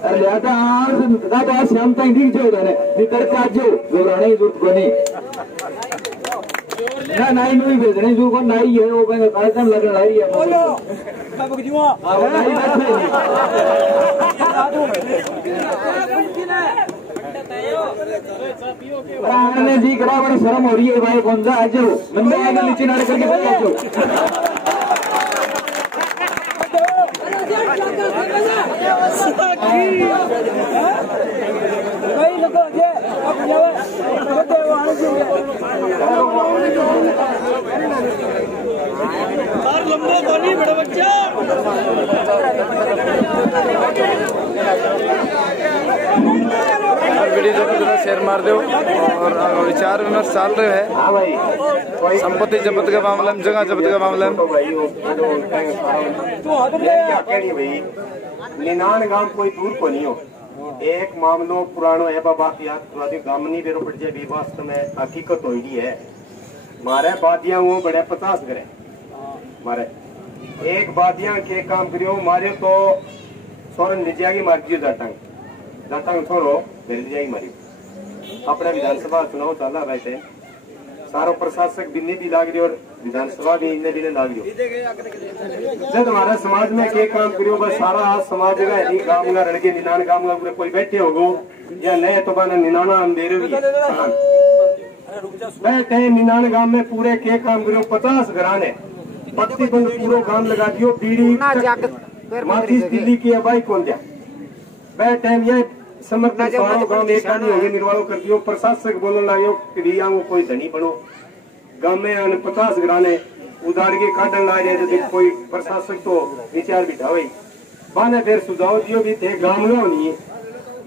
अरे लिया था आज शाम तक ठीक जो इधर निकल के आज जो घबराने की जरूरत को नहीं ना नाई नहीं भेजने जो को नाई है वो कार्यक्रम लग रहा है बोलो बाबू जी हां नाई बैठे जी करा बड़ा शर्म हो रही है भाई कौन सा आज मंदिर आगे नीचे नाड़ करके बैठ जाओ लंबा तो नहीं बड़ा बच्चा वीडियो जो थोड़ा शेयर मार दो और विचार विमर्श चल रहे है संपत्ति जब्त के मामले में जगह जब्त के मामले में निनान गांव कोई दूर को नहीं हो एक मामलो पुरानो है बाबा याद गांव नहीं बेरो पड़ जाए वास्तव में हकीकत हो है मारे बादियां वो बड़े 50 करे मारे एक बादियां के काम करियो मारे तो सोरन निजागी मार दियो जाटांग छोड़ो मेरे निजागी मारी अपना विधानसभा चुनाव चल रहा है सारो प्रशासक बिन्नी भी लाग रही और विधानसभा भी इन्हें भी लाग रही जब हमारा समाज में के काम करियो बस सारा समाज का नहीं काम का लड़के निनान काम का पूरे कोई बैठे होगो या नए तो बना निनाना अंधेरे भी बैठे निनान गांव में पूरे के काम करियो 50 घराने पत्ती बंद पूरा काम लगा दियो बीड़ी माथी दिल्ली की अबाई कौन जा बैठे ये समर्थन गांव में एक आदमी होंगे निर्वाह कर दियो प्रशासक बोलने लगे क्रिया वो कोई धनी बनो गांव में 50 घराने उदाड़ के काटन ला रहे जब कोई प्रशासक तो विचार बिठावे बाने फिर सुझाव दियो भी थे गांव में नहीं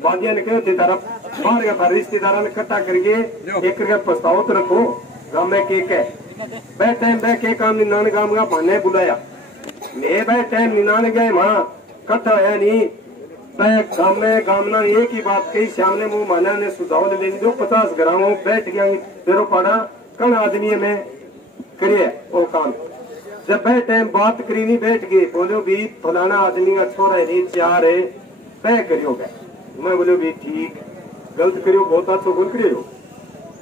बादिया ने कहो थे तारा बाहर का रिश्तेदार ने इकट्ठा करके एक करके प्रस्ताव तो रखो गांव में केक है वह टाइम वह के काम निनान गांव का भाने बुलाया मैं वह टाइम निनान गए वहाँ इकट्ठा है नहीं गांव में गामना एक ही बात कही सामने मुंह माना ने सुझाव ले दो 50 ग्रामों बैठ गया तेरो पाड़ा कल आदमी में करिए वो काम जब वह टाइम बात करी नहीं बैठ गए बोलो भी फलाना आदमी का छोरा है चार है वह करियो गए मैं बोलो भी ठीक गलत करियो बहुत अच्छा गुण करियो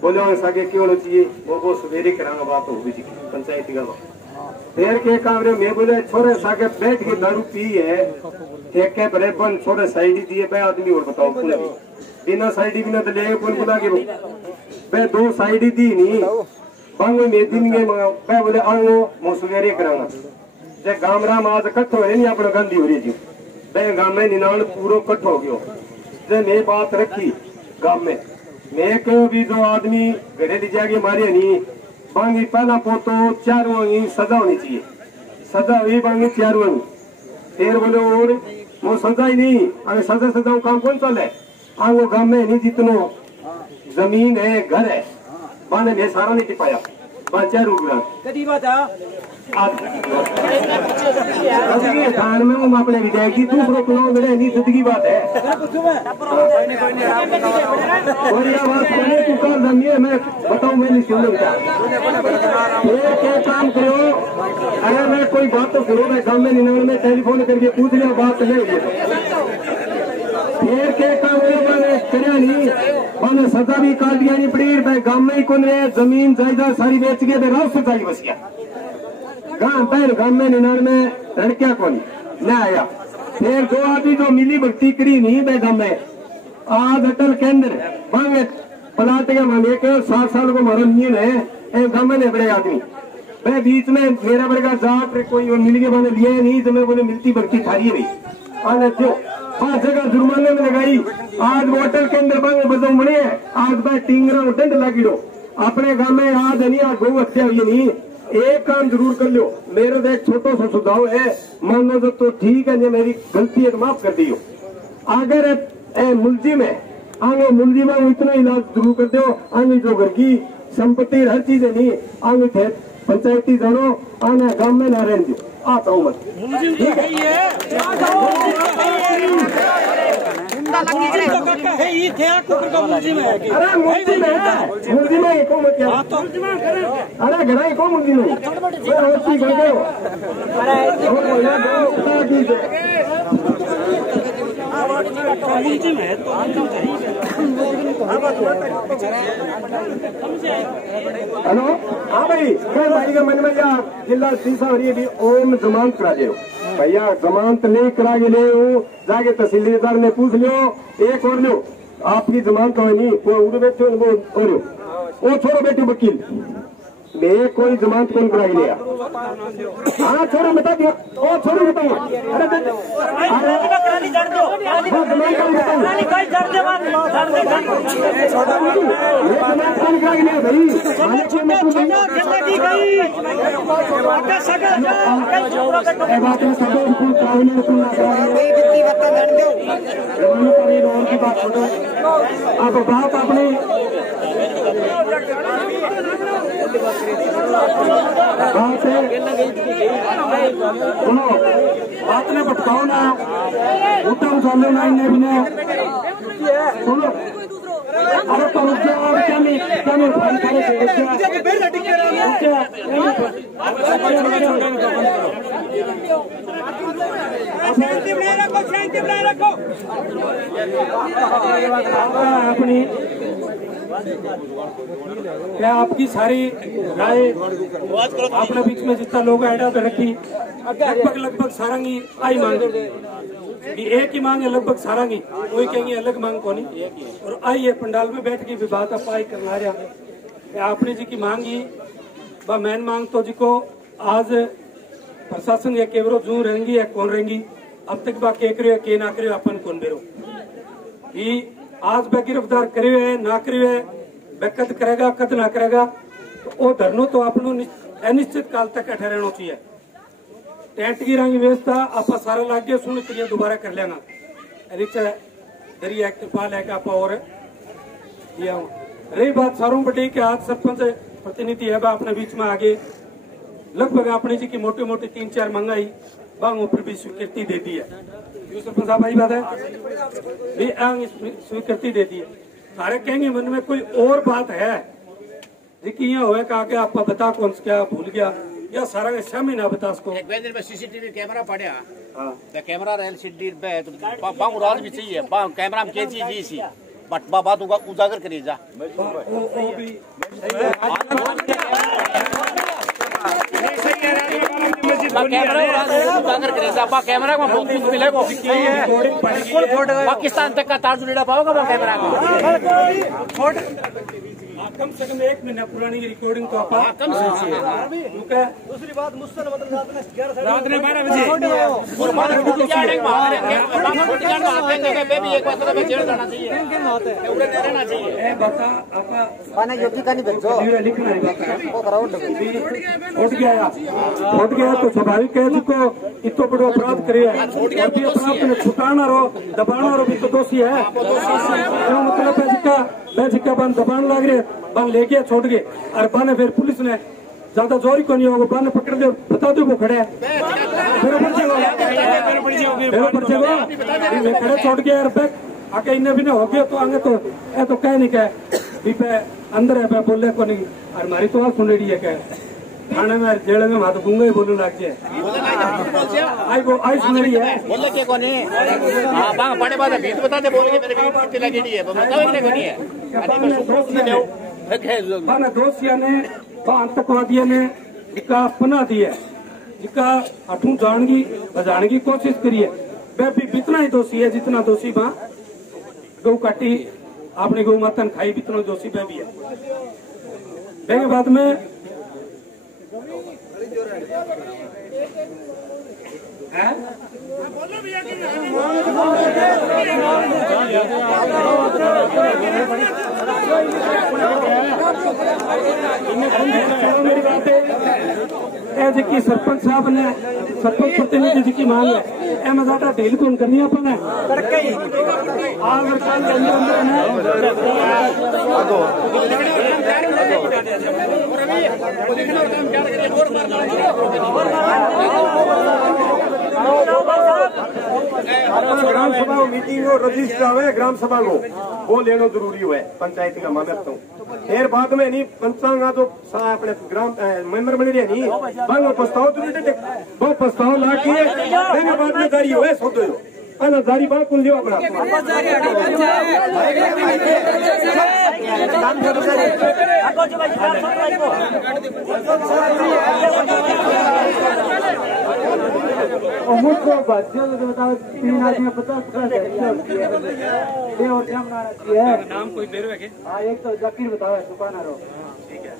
बोलो ऐसा के क्यों होना चाहिए वो सवेरे करांगा बात होगी पंचायती का देर के काम रे मैं बोले छोरे साके बैठ के दारू पी है एक के बड़े बन छोरे साइड दिए बे आदमी और बताओ पूरे बिना साइड बिना तो ले कौन बुला के बे 2 साइड दी नहीं बांगो मेदिन के मैं बोले आंगो मोसुगेरे करांगा जे गामराम आज इकट्ठो है नहीं अपने गंदी हो रही जी बे गांव में निनान पूरो इकट्ठो हो गयो जे मैं बात रखी गांव में मैं कहो भी जो आदमी घरे ली जाके मारे नहीं बांगी पहला पोतो 4 वांगी सजा होनी चाहिए सजा हुई बांगी 4 वांगी फिर बोले और वो सजा ही नहीं अगर सजा सजा काम कौन चले आंगो गांव में नहीं जितनो जमीन है घर है बाने में सारा नहीं पाया 5 रुपया कदी बात थान में वो अपने विधायक की दूसरों चुनाव मेरे नहीं जिंदगी बात है और यह बात मैंने तू कर दमी है मैं बताऊं मैं नहीं सुन क्या काम करो अगर मैं कोई बात तो करो मैं गाँव में 99 में टेलीफोन करके पूछ लिया बात नहीं फिर क्या काम करया नहीं मैंने सजा भी काट दिया नहीं पड़ी मैं गाँव में ही कौन रहे जमीन जायदाद सारी बेच के मैं रास्ते जाई बस गया गाँव में 99 में लड़किया कौन न आया फिर 2 आदमी जो मिली भक्ति करी नहीं मैं गाँव में आज अटल केंद्र मांगे प्लाट के मांगे 7 साल को मारो नींद है गाँव में बड़े आदमी मैं बीच में मेरा बड़का जाट कोई मिल के मैंने लिया नहीं तो मैं बोले मिलती भक्ति थारी भाई आने दो 5 जगह जुर्माने में लगाई आज वो अटल केंद्र मांगे बजाऊ बने आज मैं टिंगरा दंड लगी लो अपने गाँव में आज नहीं आज गौ हत्या हुई नहीं एक काम जरूर कर लो मेरे तो एक छोटा सा सुझाव है मान लो तो ठीक है ये मेरी गलती है तो माफ कर दियो अगर मुलजिम है आगे मुलजिम इतना इलाज जरूर कर दो आगे जो घर की संपत्ति हर चीज है नहीं आगे थे पंचायती जानो आने गाँव में ना रहने दो आता हूँ मत ठीक अरे मुलजिम है को मत अरे घर को मुलजिम है हेलो हाँ भाई भाई का मन में क्या जिला सीसा हो रही है ओम जमानत करा दे भैया जमानत नहीं करा के ले जाके तहसीलदार ने पूछ लियो एक और लो आपकी जमानत हो नहीं वो उड़ बैठे वो छोड़ो बैठे वकील मैं कोई जमानत कौन कराई लिया हाँ छोड़ो बता दिया ओ छोड़ो बताओ अब बात अपनी सुनो बात ने भटकाओ ना उत्तम चलो ना इन्हें भी सुनो अरे तो रुक जाओ और क्या नहीं फोन अपनी क्या आपकी सारी राय अपने बीच में जितना लोग ऐडा पे रखी लगभग सारंगी आई मांग एक ही मांग है लगभग सारंगी कोई कहेंगे अलग मांग को नहीं और आई है पंडाल में बैठ के भी बात अपाई करना रहा आपने जी की मांगी वह मैन मांग तो जी को आज प्रशासन या केवरो जू रहेंगी या कौन रहेंगी अब तक बा के करियो के ना करियो अपन कौन बेरो आज वह गिरफ्तार करे है ना करे है वह कद करेगा कद ना करेगा तो वो धरनो तो अपनो अनिश्चित काल तक अठे रहना चाहिए टेंट की रंग व्यवस्था आप सारा लाग गया सुन करिए दोबारा कर लेना रिचा दरिया कृपाल है आप और दिया रही बात सारों बटे के आज सरपंच प्रतिनिधि है अपने बीच में आगे लगभग अपने जी की मोटी मोटी 3-4 मंगाई बांगों पर भी स्वीकृति दे दी है सरपंच साहब आई बात है स्वीकृति दे दी है सारे कहेंगे मन में कोई और बात है जी हुआ कहा के आप बता कौन क्या भूल गया या सारा का शामी ना बता उसको सीसीटीवी कैमरा पड़ा कैमरा एलसीडी पे तो बांग राज भी चाहिए कैमरा में क्या चीज सी बट बात उजागर करिए जा कैमरा में बहुत कुछ मिलेगा पाकिस्तान तक का तार जुड़ा पाओगे कैमरा कम से कम 1 महीना पुरानी रिकॉर्डिंग तो आप कम से दूसरी बात मुझसे मतलब रात ने 12 बजे उठ गया तो स्वाभाविक है जिसको इतो बड़ो अपराध करे अपराध ने छुटाना रो दबाना रो भी तो दोषी है। मतलब जिक्का बन दबान लग रहे बन ले गया छोड़ गए और बने फिर पुलिस ने ज्यादा जोरी को नहीं होगा बने पकड़ दे बता दो वो खड़े है मैं खड़े छोड़ गया यार आके इन्हें भी ना हो गया तो आगे तो कह नहीं कह पे अंदर है पे बोले को नहीं और हमारी तो आज सुन रही है कह थाने में जेल में हाथ गूंगा ही बोलने लग जाए आई सुन रही है बोले के कोनी हां बांग पड़े बाद भीत बता दे बोल के मेरे भी पीछे लगेड़ी है बताओ ने कोनी है अरे मैं सुन नहीं देओ रखे बना दोषिया ने तो आतंकवादियों ने जिका अपना दिया जिका अठू जाने की कोशिश करी है वह भी इतना ही दोषी है जितना दोषी वहां गौ काटी आपने गौ माता खाई इतना दोषी वह भी है। बाद में मेरी बात है जी सरपंच साहब ने सरपंच प्रतिनिधि जी की मांग है मैं ज्यादा ढील कौन करनी अपन है ग्राम सभा मीटिंग और रजिस्टर आवे ग्राम सभा को वो लेना जरूरी है पंचायत का मामला तो फिर बाद में नहीं पंचांगा जो अपने ग्राम मेंबर बन रहे नहीं वो प्रस्ताव वो प्रस्ताव ला के बाद में जारी हुए सौदो अना जारी बात कुल लियो अपना मुझको बच्चों को बताओ 3 आदमी 50 नाम कोई दे रहे हैं हाँ एक तो जकीर बताओ दुकान रो ठीक है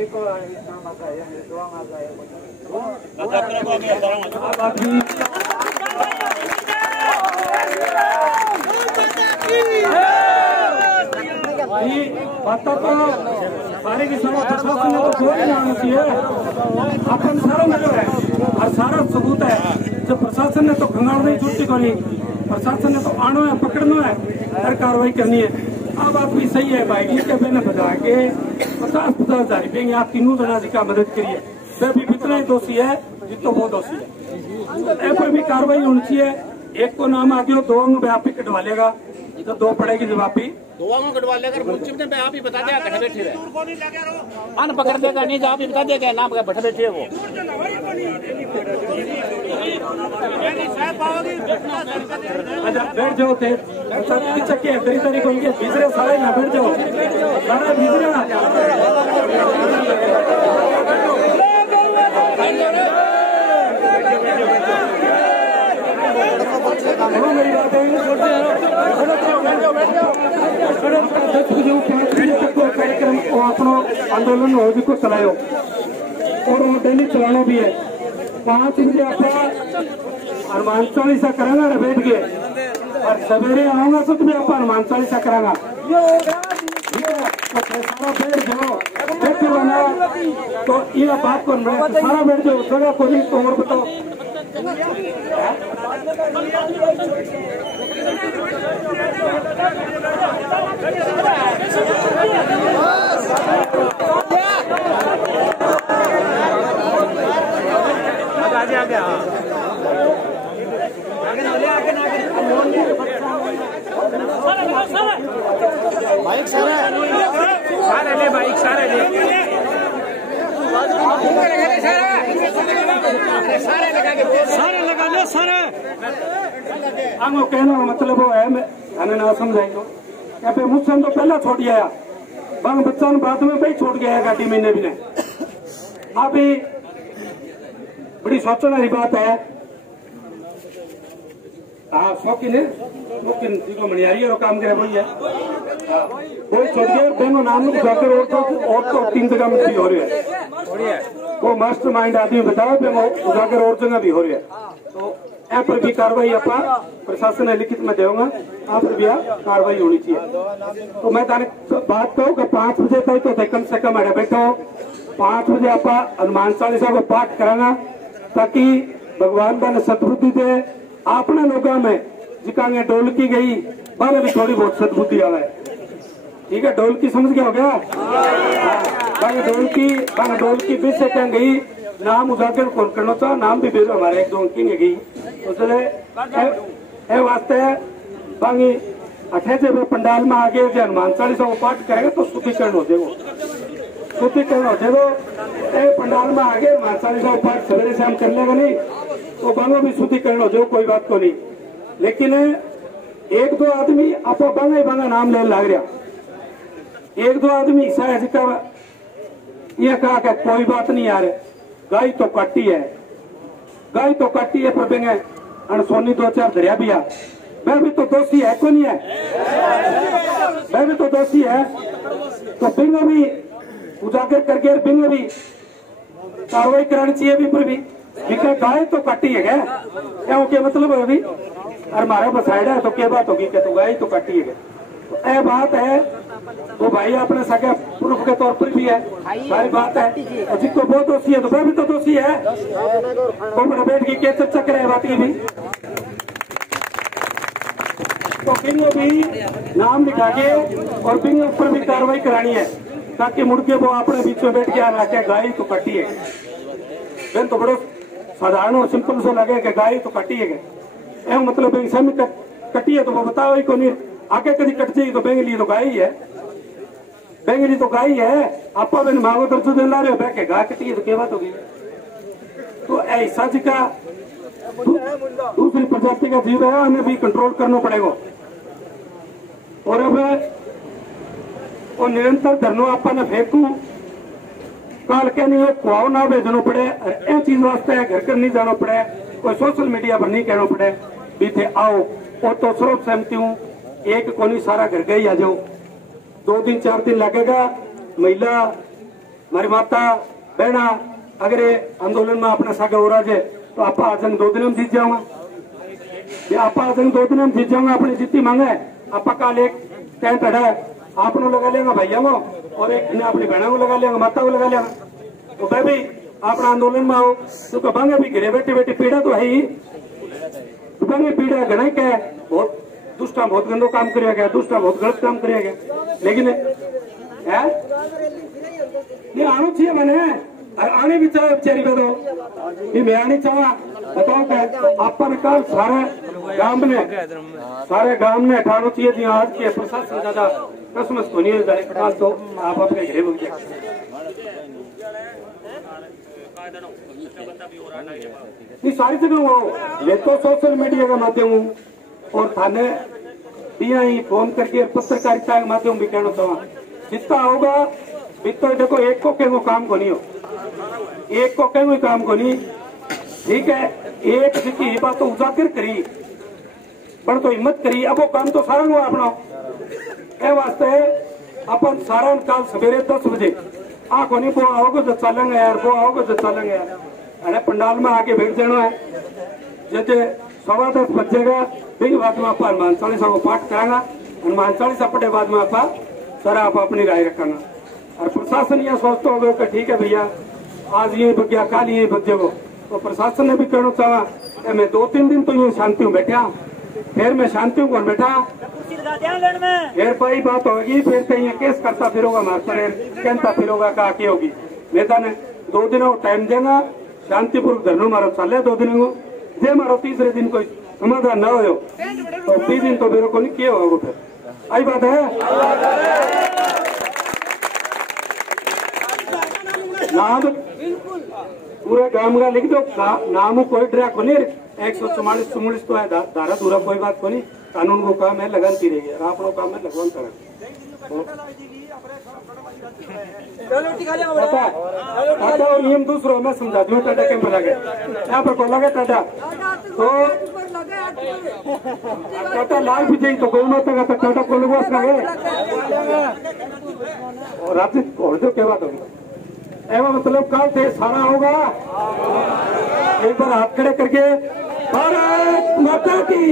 एक और नाम आता है मेरे दुआ आता है बातों को सारे की सब प्रशासन को कोई नहीं आना चाहिए अपन सारा मिलो है और सारा सबूत है जब प्रशासन ने तो खंगाड़ नहीं छुट्टी करी प्रशासन ने तो आना है पकड़ना है हर कार्रवाई करनी है। अब आप भी सही है भाई इसके मैंने बता के 50,000 रुपये आप तीनों जना जी का मदद करिए वह भी इतना ही दोषी है जितना वो दोषी है ऐ पर भी कार्रवाई होनी चाहिए। एक को नाम आ गया 2 अंग आप ही कटवा लेगा तो 2 पड़ेगी जब आप ही 2 अंग कटवा लेकर मुंसिफ ने आप ही बता दिया बैठे बैठे है अन पकड़ देगा नहीं आप ही बता देगा नाम का बैठे बैठे वो अच्छा बैठ जाओ थे चक्के तरी को इनके भीतरे सारे ना बैठ जाओ सारा भीतरे मेरी बात कार्यक्रम अपना आंदोलन हो भी को चलायो और वो डेली चलाना भी है 5 बजे आप हनुमान चालीसा करेंगे ना बैठ के और सवेरे आऊंगा तो तुम्हें आप हनुमान चालीसा करांगा सारा बैठ जाओ बैठे बना तो ये बात को सारा बैठ जाओ जगह को नहीं तो और बताओ बाइक सारे ले बाइक सारे ले सारे लगा लो सारे आंगो कहना मतलब वो है मैंने ना समझाई तो मुझसे तो पहला छोड़ गया बंग बच्चा बाद में भाई छोड़ गया गाड़ी महीने भी ने अभी बड़ी सोचने वाली बात है हाँ शौकीन है, शौकीन जिसको मनियारी और काम करे वही है। कोई छोड़ के दोनों नाम जाकर और तो 3 जगह में भी हो रही है। वो मास्टर माइंड आदमी बताओ जाकर और जगह भी हो रही है। तो ऐप पर भी कार्रवाई आप प्रशासन ने लिखित में देगा, आप पर भी कार्रवाई होनी चाहिए। तो मैं बात कहूँ कि 5 बजे तक तो कम से कम अड़े बैठो, 5 बजे आप हनुमान चालीसा को पाठ कराना ताकि भगवान बने सदबुद्धि दे। अपने लोगों में जिका डोल की गई बाने भी थोड़ी बहुत सदबुद्धि आवे। ठीक है, डोल की समझ गया हो गया। डोल की बीच से क्या गई नाम उजागर कौन करना था, नाम भी बेरो हमारे एक 2 अंकी गई उसने वास्ते बांगी 28 पंडाल में आगे हनुमान चालीसा को पाठ करेगा तो शुद्धिकरण हो जाएगा, शुद्धिकरण हो जाएगा। पंडाल में आगे हनुमान चालीसा को पाठ सवेरे से हम कर लेगा नहीं तो बांगो भी शुद्धिकरण हो जाए, कोई बात को नहीं। लेकिन 1-2 आदमी आप बांगा नाम ले लग रहा, 1-2 आदमी ऐसा है जिसका ये कहा कि कोई बात नहीं यार गाय तो काटी है, गाय तो काटी है पर बेंगे अनसोनी 2-4 दरिया भी है, मैं भी तो दोषी है को नहीं है, मैं भी तो दोषी है। तो बिंग भी उजागर करके बिंग भी कार्रवाई करानी चाहिए भी पर भी गाय तो काटी है क्या क्या मतलब होगी और हमारा बसाइड है तो क्या बात होगी क्या तो गाय तो काटी है। तो यह बात है वो भाई अपने सके प्रूफ के तौर पर भी है, सारी बात है। और जिसको बहुत दोषी है तो वह भी तो दोषी है, तो बैठ के क्या चर्चा करे बात की भी। तो बिंग भी नाम लिखा के और बिंग ऊपर भी कार्रवाई करानी है ताकि मुड़ के वो अपने बीच में बैठ के आना क्या गाय तो कटी है। बेन तो बड़ो साधारण और सिंपल से लगे कि गाय तो कटी है, मतलब कटी है तो वो बताओ ही को नहीं आगे कभी कट जाएगी तो बेंगली तो गाय ही है, बेंगली तो गाय है। आप मांगो दर्ज दिन ला रहे हो बह के गाय कटी है तो क्या बात होगी। तो ऐसा जी का दूसरी प्रजाति का जीव है उन्हें भी कंट्रोल करना पड़ेगा। और अब वो निरंतर धरनो आपने फेंकू काल के नहीं खुआओ ना भेजना पड़े, ये चीज वास्ते घर कर नहीं जाना पड़े, कोई सोशल मीडिया पर नहीं कहना पड़े भी थे आओ और तो सर्व सहमति हूँ एक को नहीं सारा घर गई आ जाओ। 2 दिन 4 दिन लगेगा, महिला हमारी माता बहना अगर आंदोलन में अपना सागा हो रहा है तो आप आजंग 2 दिन में जीत जाऊंगा, आप आजंग 2 दिन में जीत जाऊंगा। अपनी जीती मांगे आप काल एक टेंट है आप लगा लेंगे भैया को और एक अपनी बहना को लगा लेंगे, माता को लगा लेंगे। तो वह भी अपना आंदोलन में आओ तो बांगे भी घिरे बैठे बैठे पीड़ा तो है ही, बांगे पीड़ा घना क्या है, बहुत दुष्टा बहुत गंदो काम करिया गया, दुष्टा बहुत गलत काम करिया गया। लेकिन ये आना चाहिए मैंने और आने भी चाहे बेचारी बताओ ये मैं आनी चाहवा बताओ क्या अपन कल सारे गांव में हटाना चाहिए जी। आज के प्रशासन ज्यादा कसमस को नहीं जाए तो आप अपने घरे में ये सारी जगह हो ये तो सोशल मीडिया का माध्यम और थाने दिया ही फोन करके पत्रकारिता के माध्यम भी कहना चाहूँ जितना होगा तो देखो एक को कहीं काम को नहीं हो, एक को कहीं काम को नहीं। ठीक है, एक जिसकी बात तो उजागर करी पर तो हिम्मत करी, अब वो काम तो सारा हुआ अपना ए वास्ते अपन सारा काल सवेरे 10 बजे आंखों नहीं वो आओगे तो चलेंगे यार, वो आओगे तो चलेंगे यार। अरे पंडाल में आके बैठ जाना है, जैसे 10:15 बजेगा फिर बाद में आप हनुमान चालीसा को पाठ करांगा, हनुमान चालीसा पढ़े बाद में आप सारा आप अपनी राय रखेंगे। और प्रशासन यह सोचते होगा कि ठीक है भैया आज ये बग गया काल ये बग जाओ, तो प्रशासन ने भी कहना चाहा मैं 2-3 दिन तो ये शांति हूँ बैठा, फिर मैं शांति हूँ कौन बैठा, फिर कोई बात होगी, फिर कहीं केस करता फिरोगा हमारे कहता फिरोगा का आके होगी। नेता ने 2 दिनों टाइम देना शांतिपूर्वक धरनो मारो चले 2 दिन को जे मारो, तीसरे दिन कोई समाधान न हो तो 3 दिन तो मेरे को नहीं किया होगा। फिर आई बात है नाम पूरे गांव का लिख दो नाम कोई डरा को नहीं, 144 तो है धारा धूरा कोई बात को नहीं, कानून को काम है लगाती रही है, आप लोग काम है लगवान करें। और नियम दूसरों में समझा दूं टाटा कैंप लगे यहाँ पर को लगे टाटा तो टाटा लाल भी चाहिए तो गौ माता का टाटा को लोग और राज्य और जो क्या बात होगी एवं मतलब कल से सारा होगा। एक बार हाथ खड़े करके भारत माता की,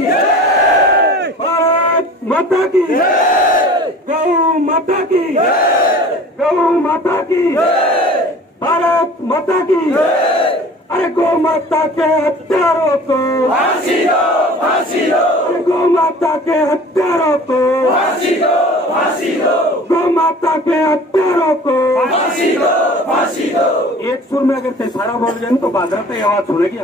भारत माता की, गौ माता की, गौ माता की, भारत माता की। अरे गौ माता के हत्यारों को फांसी दो, फांसी दो। अरे गौ माता के हत्यारों को फांसी दो, फांसी दो। गौ माता के हत्यारों को फांसी दो, फांसी दो। एक सुर में अगर सारा बोल जाए तो बादल पे आवाज सुनेगी।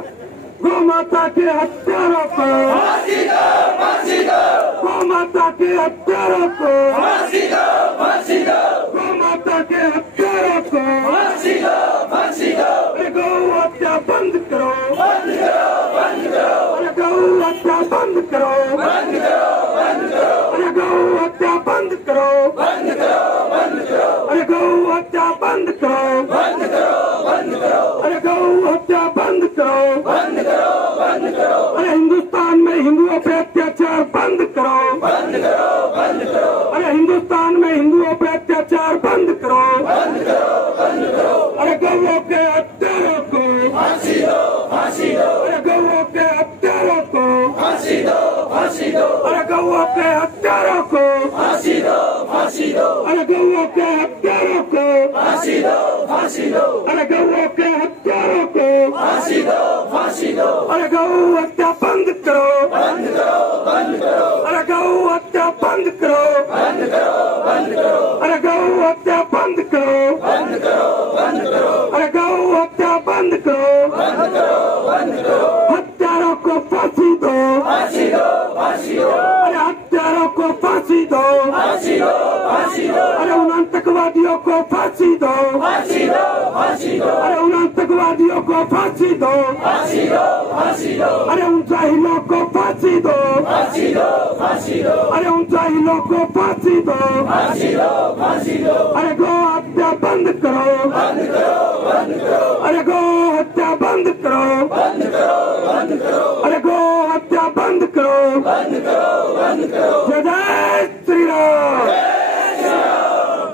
गौ माता के हत्यारों को फांसी दो, फांसी दो। गौ माता के हत्यारों को फांसी दो, फांसी दो। गौ माता के हत्यारों को फांसी दो, फांसी दो। अरे गौ हत्या बंद करो, बंद करो, बंद करो। अरे गौ हत्या बंद करो, बंद करो, बंद करो। अरे गौ हत्या बंद करो, बंद करो, बंद करो। अरे गौ हत्या बंद करो, बंद करो, बंद करो। अरे गौ हत्या बंद करो, बंद करो, बंद करो। अरे हिंदुस्तान में हिंदुओं पे अत्याचार बंद करो, बंद करो, बंद करो। अरे हिंदुस्तान में हिंदुओं पे अत्याचार बंद करो, बंद करो, बंद करो। अरे गौओं के हत्यारों को फांसी दो, फांसी दो। अरे गौओं के हत्यारों को फांसी दो, फांसी दो। अरे गौओं के हत्यारों को फांसी दो, फांसी दो। अरे गौओं के हत्यारों को फांसी दो, फांसी दो। अरे गौओं के हत्यारों को फांसी दो, फांसी दो। अरे गौ हत्या बंद करो, बंद करो, बंद करो। अरे गौ हत्या बंद करो, बंद करो, बंद करो। अरे गौ हत्या बंद करो, बंद करो, बंद करो। अरे गौ हत्या बंद करो, बंद करो, बंद करो। हत्यारों को फांसी दो, फांसी दो, फांसी दो। अरे हत्यारों को फांसी दो, फांसी दो, फांसी दो। अरे उन आतंकवादियों को फांसी दो, फांसी दो, फांसी दो। अरे उन आतंकवादियों को फांसी दो, फांसी दो, फांसी दो। अरे उन जाहिलों को फांसी दो, फांसी दो, फांसी दो। अरे उन जाहिलों को फांसी दो, फांसी दो, फांसी दो। अरे गौ हत्या बंद करो, बंद करो, बंद करो। अरे गौ हत्या बंद करो, बंद करो, बंद करो। अरे गौ हत्या बंद करो, बंद करो, बंद करो। जय जय श्री राम,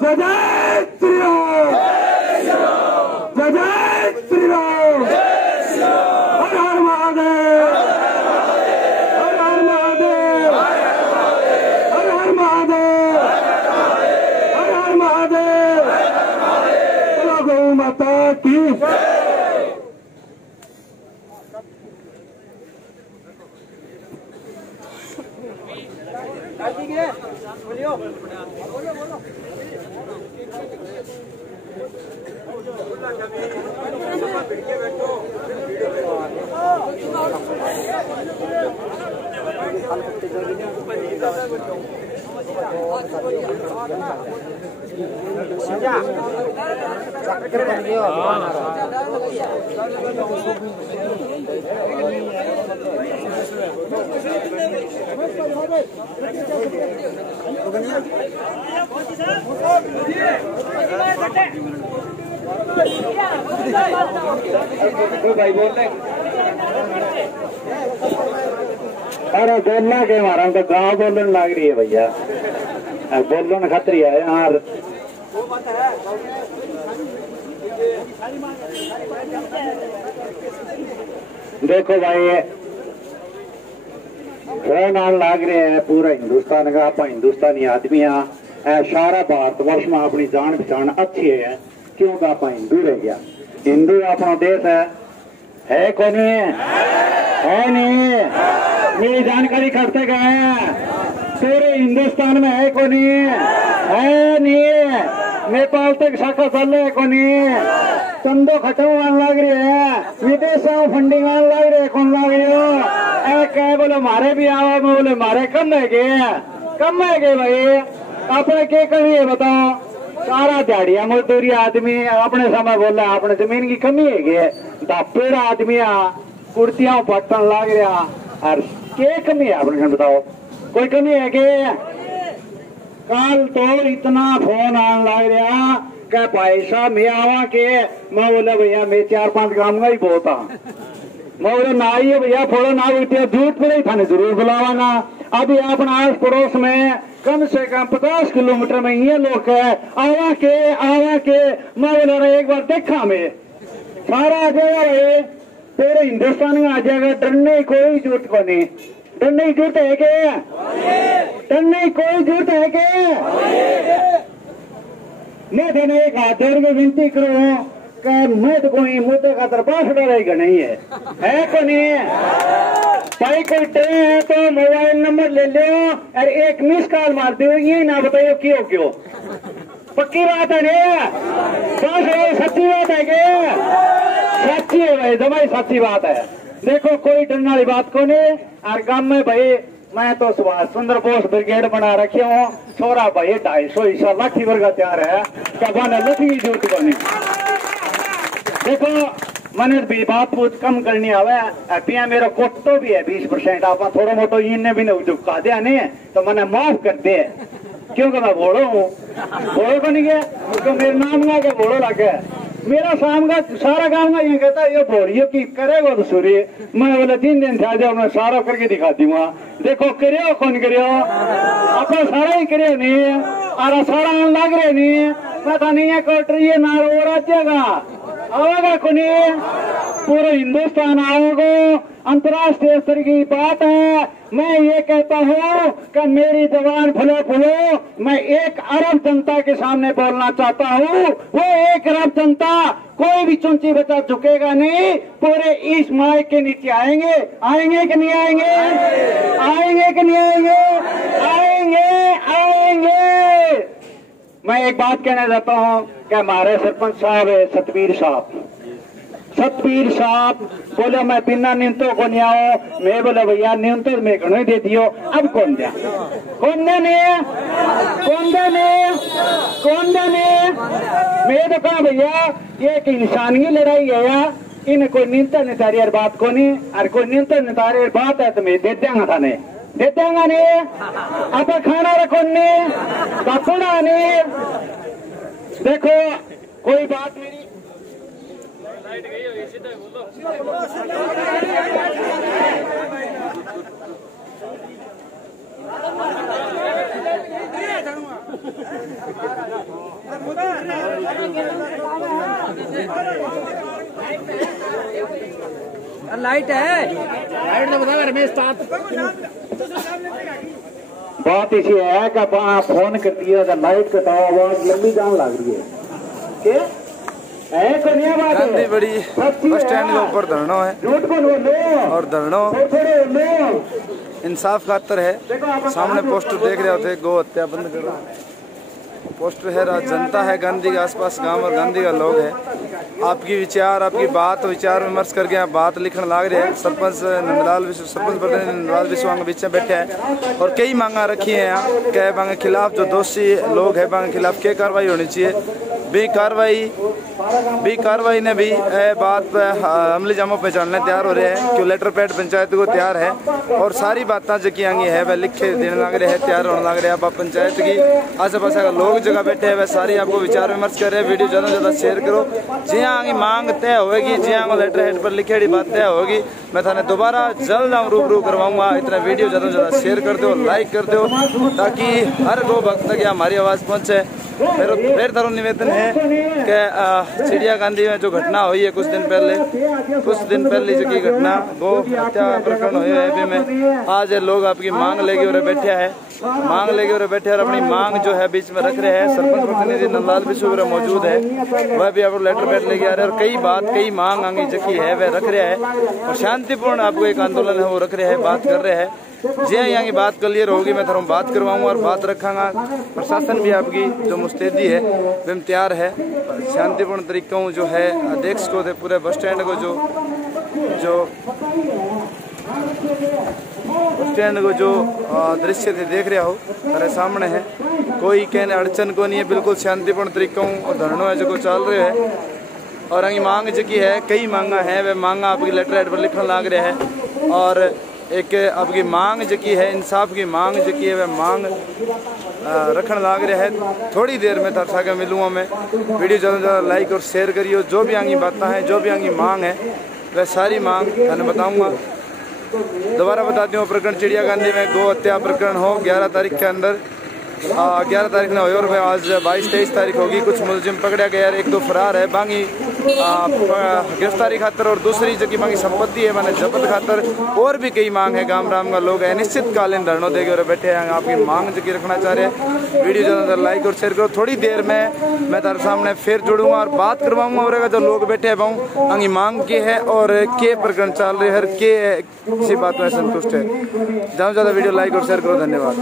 जय जय श्री राम, जय जय श्री राम। हर हर महादेव, हर हर महादेव, हर हर महादेव, हर हर महादेव। चलो गौ माता की। भाई बोल रहे अरे बोलना के हमारा तो गाँव बोलने लग रही है भैया, बोलने खतरी है यार। देखो भाई फोन आने लग रहे हैं पूरा हिंदुस्तान का, आप हिंदुस्तानी आदमी हैं, सारा भारतवर्ष में अपनी जान पहचान अच्छी है क्योंकि आप हिंदू रह गया। हिंदू अपना देश है कौन है नहीं, मेरी जानकारी करते गए हैं पूरे हिंदुस्तान में है कौन है नहीं, नेपाल तक शाखा चल रहे कौन चंदो खत्म आने लग रही है, विदेशों फंडिंग आने लग रही है कौन लग रही हो क्या बोले मारे भी आवा में बोले मारे कम है के भाई अपने क्या कमी है बताओ। सारा दिहाड़िया मजदूरी आदमी अपने समय बोला अपने जमीन की कमी है दापेड़ आदमी कुर्तियां पटन लग रहा और क्या कमी है अपने बताओ, कोई कमी है के। कल तो इतना फोन आने लग रहा क्या भाई साहब मैं आवा के, मैं बोला भैया मैं 4-5 ग्राम का ही बहुत मोरे ना आइए भैया फोड़ो ना उठिए झूठ पर ही थाने जरूर बुलावाना। अभी अपना आस पड़ोस में कम से कम 50 किलोमीटर में ये लोग है आवा के मैं बोला रहा एक बार देखा मैं सारा आ जाएगा भाई पूरे हिंदुस्तान में आ जाएगा। डरने कोई जरूरत को नहीं, डरने की जरूरत है क्या? डरने कोई जरूरत है क्या? मैं देने एक हाथ जोड़ के विनती करूं कि मैं तो कोई मुद्दे का दरबार डरेगा नहीं है को नहीं है भाई। कोई ट्रेन है तो मोबाइल नंबर ले लो और एक मिस कॉल मार दो, ये ना बताइए क्यों पक्की बात है ना? बस सच्ची बात है क्या? सच्ची है भाई, दवाई सच्ची बात है। देखो कोई डरने वाली बात को नहीं। और गांव में भाई मैं तो सुभाष चंद्र बोस ब्रिगेड बना रखे हूँ, छोरा भाई 250 ईसा लाठी वर्ग तैयार है क्या बना लठी की जरूरत को नहीं। देखो मैंने भी बात बहुत कम करनी आवे पिया मेरा कोट तो भी है 20%। आप थोड़ा मोटो इन्हें भी झुका दिया नहीं तो मैंने माफ कर दे क्योंकि मैं बोलो हूँ बोलो को नहीं गया क्योंकि मेरे नाम का क्या बोलो लग गया। मेरा शाम का सारा काम का ये कहता है ये बोलियो कि करेगा तो सूर्य मैं बोला 3 दिन था जब मैं सारा करके दिखा दूंगा। देखो करियो कौन करियो आप सारा ही करियो नहीं और सारा लग रहे नहीं मैं तो नहीं है कोटरी ना वो राज्य का आएगा को नहीं पूरे हिंदुस्तान आओगे। अंतर्राष्ट्रीय स्तर की बात है। मैं ये कहता हूँ कि मेरी जबान फुलो फुलो मैं 1 अरब जनता के सामने बोलना चाहता हूँ। वो 1 अरब जनता कोई भी चुंची बचा झुकेगा नहीं। पूरे इस माइक के नीचे आएंगे कि नहीं आएंगे? आएंगे कि नहीं आएंगे? आएंगे। मैं एक बात कहना चाहता हूँ कि हमारे सरपंच साहब है सतबीर साहब बोले मैं बिना न्यूनतम को नहीं आओ। मैं बोले भैया न्यूनतम में घणो दे दियो। अब कौन दे मैं तो कहा भैया ये एक इंसान की लड़ाई है यार। इन कोई न्यूनतम नितारी बात को नहीं और कोई न्यूनतम नितारी बात है तो मैं दे देंगा थाने दे देंगा नहीं। आप खाना रखो नहीं कपड़ा नहीं। देखो कोई बात मेरी लाइट है लाइट तो बता रमेश बात इसी है कि फोन कर दिया तो लाइट कटाओ आवाज लंबी जान लग रही है गांधी बड़ी बस स्टैंड के ऊपर धरना है और धरना इंसाफ खातर है। सामने पोस्टर देख रहे होते गो हत्या बंद करो पोस्टर है। जनता है गांधी के आसपास गांव और गांधी का लोग है। आपकी विचार आपकी बात विचार विमर्श करके आप बात लिखने लग रहे हैं। सरपंच नंदलाल विश्व सरपंच प्रतिनिधि नंदलाल विश्व के बीच में बैठे हैं और कई मांगा रखी है यहाँ क्या बांगे खिलाफ जो दोषी लोग है बांगे खिलाफ क्या कार्रवाई होनी चाहिए। भी कार्रवाई ने भी बात पर अमली जामों पे चलने तैयार हो रहे हैं क्यों लेटर पैड पंचायत को तैयार है और सारी बातें जो की आगे है वह लिख के देने लग रहे हैं तैयार होने लग रहे हैं। आप पंचायत की आसे पास का लोग जगह बैठे हैं वह सारी आपको विचार विमर्श कर रहे हैं। वीडियो ज़्यादा से ज़्यादा शेयर करो जिया आगे मांग तय होगी जिया लेटर हेड पर लिखेड़ी बात तय होगी मैं थाने दोबारा जल्द रूबरू करवाऊंगा। इतना वीडियो ज़्यादा से ज़्यादा शेयर कर दो लाइक कर दो ताकि हर गो भक्त तक हमारी आवाज़ पहुँचे। फिर तारो निवेदन है कि चिड़िया गांधी में जो घटना हुई है कुछ दिन पहले जो की घटना गो हत्या प्रकरण हुई है में आज लोग आपकी मांग लेके और बैठे और अपनी मांग जो है बीच में रख रहे हैं। सरपंच प्रतिनिधि नंदलाल विश्व मौजूद है वह भी आपको लेटर पैड लेके आ रहे हैं और कई मांग आगे जकी है वह रख रहे हैं और शांतिपूर्ण आपको एक आंदोलन है वो रख रहे हैं बात कर रहे हैं। जी यहाँ की बात क्लियर होगी मैं थोड़ा बात करवाऊंगा और बात रखांगा। प्रशासन भी आपकी जो मुस्तैदी है वह तैयार है शांतिपूर्ण तरीकों जो है अध्यक्ष को पूरे बस स्टैंड को जो दृश्य थे देख रहे हो मेरे सामने है कोई कहने अड़चन को नहीं है बिल्कुल शांतिपूर्ण तरीकों और धरनों है जो चल रहे है और आगे मांग जकी है कई मांगा है वह मांगा आपकी लेटर हेड पर लिखने लग रहे हैं और एक आपकी मांग जकी है इंसाफ की मांग जकी है वह मांग रखने लग रहे हैं। थोड़ी देर में तरसा के मिलूँगा मैं। वीडियो ज़्यादा से ज़्यादा लाइक और शेयर करियो जो भी आगे बातें हैं जो भी आगे मांग है वह सारी मांग मैंने बताऊंगा। दोबारा बताती हूँ, प्रकरण चिड़ियागंज में गौ हत्या प्रकरण हो 11 तारीख के अंदर, 11 तारीख ने हो और आज 22-23 तारीख होगी। कुछ मुलजिम पकड़ा गया, एक दो फरार है, बाकी गिरफ्तारी खातर और दूसरी जगह बाकी संपत्ति है मैंने जब्त खातर। और भी कई मांग है, गांव राम का लोग है निश्चितकालीन धरनों देके और बैठे हैं, आपकी मांग जगह रखना चाह रहे हैं। वीडियो ज़्यादातर लाइक और शेयर करो। थोड़ी देर में मैं तारे सामने फिर जुड़ूंगा और बात करवाऊंगा और जो लोग बैठे हैं बहु अंगी मांग के है और के प्रकरण चल रहे हर के किसी बात में संतुष्ट है। ज़्यादा से ज़्यादा वीडियो लाइक और शेयर करो। धन्यवाद।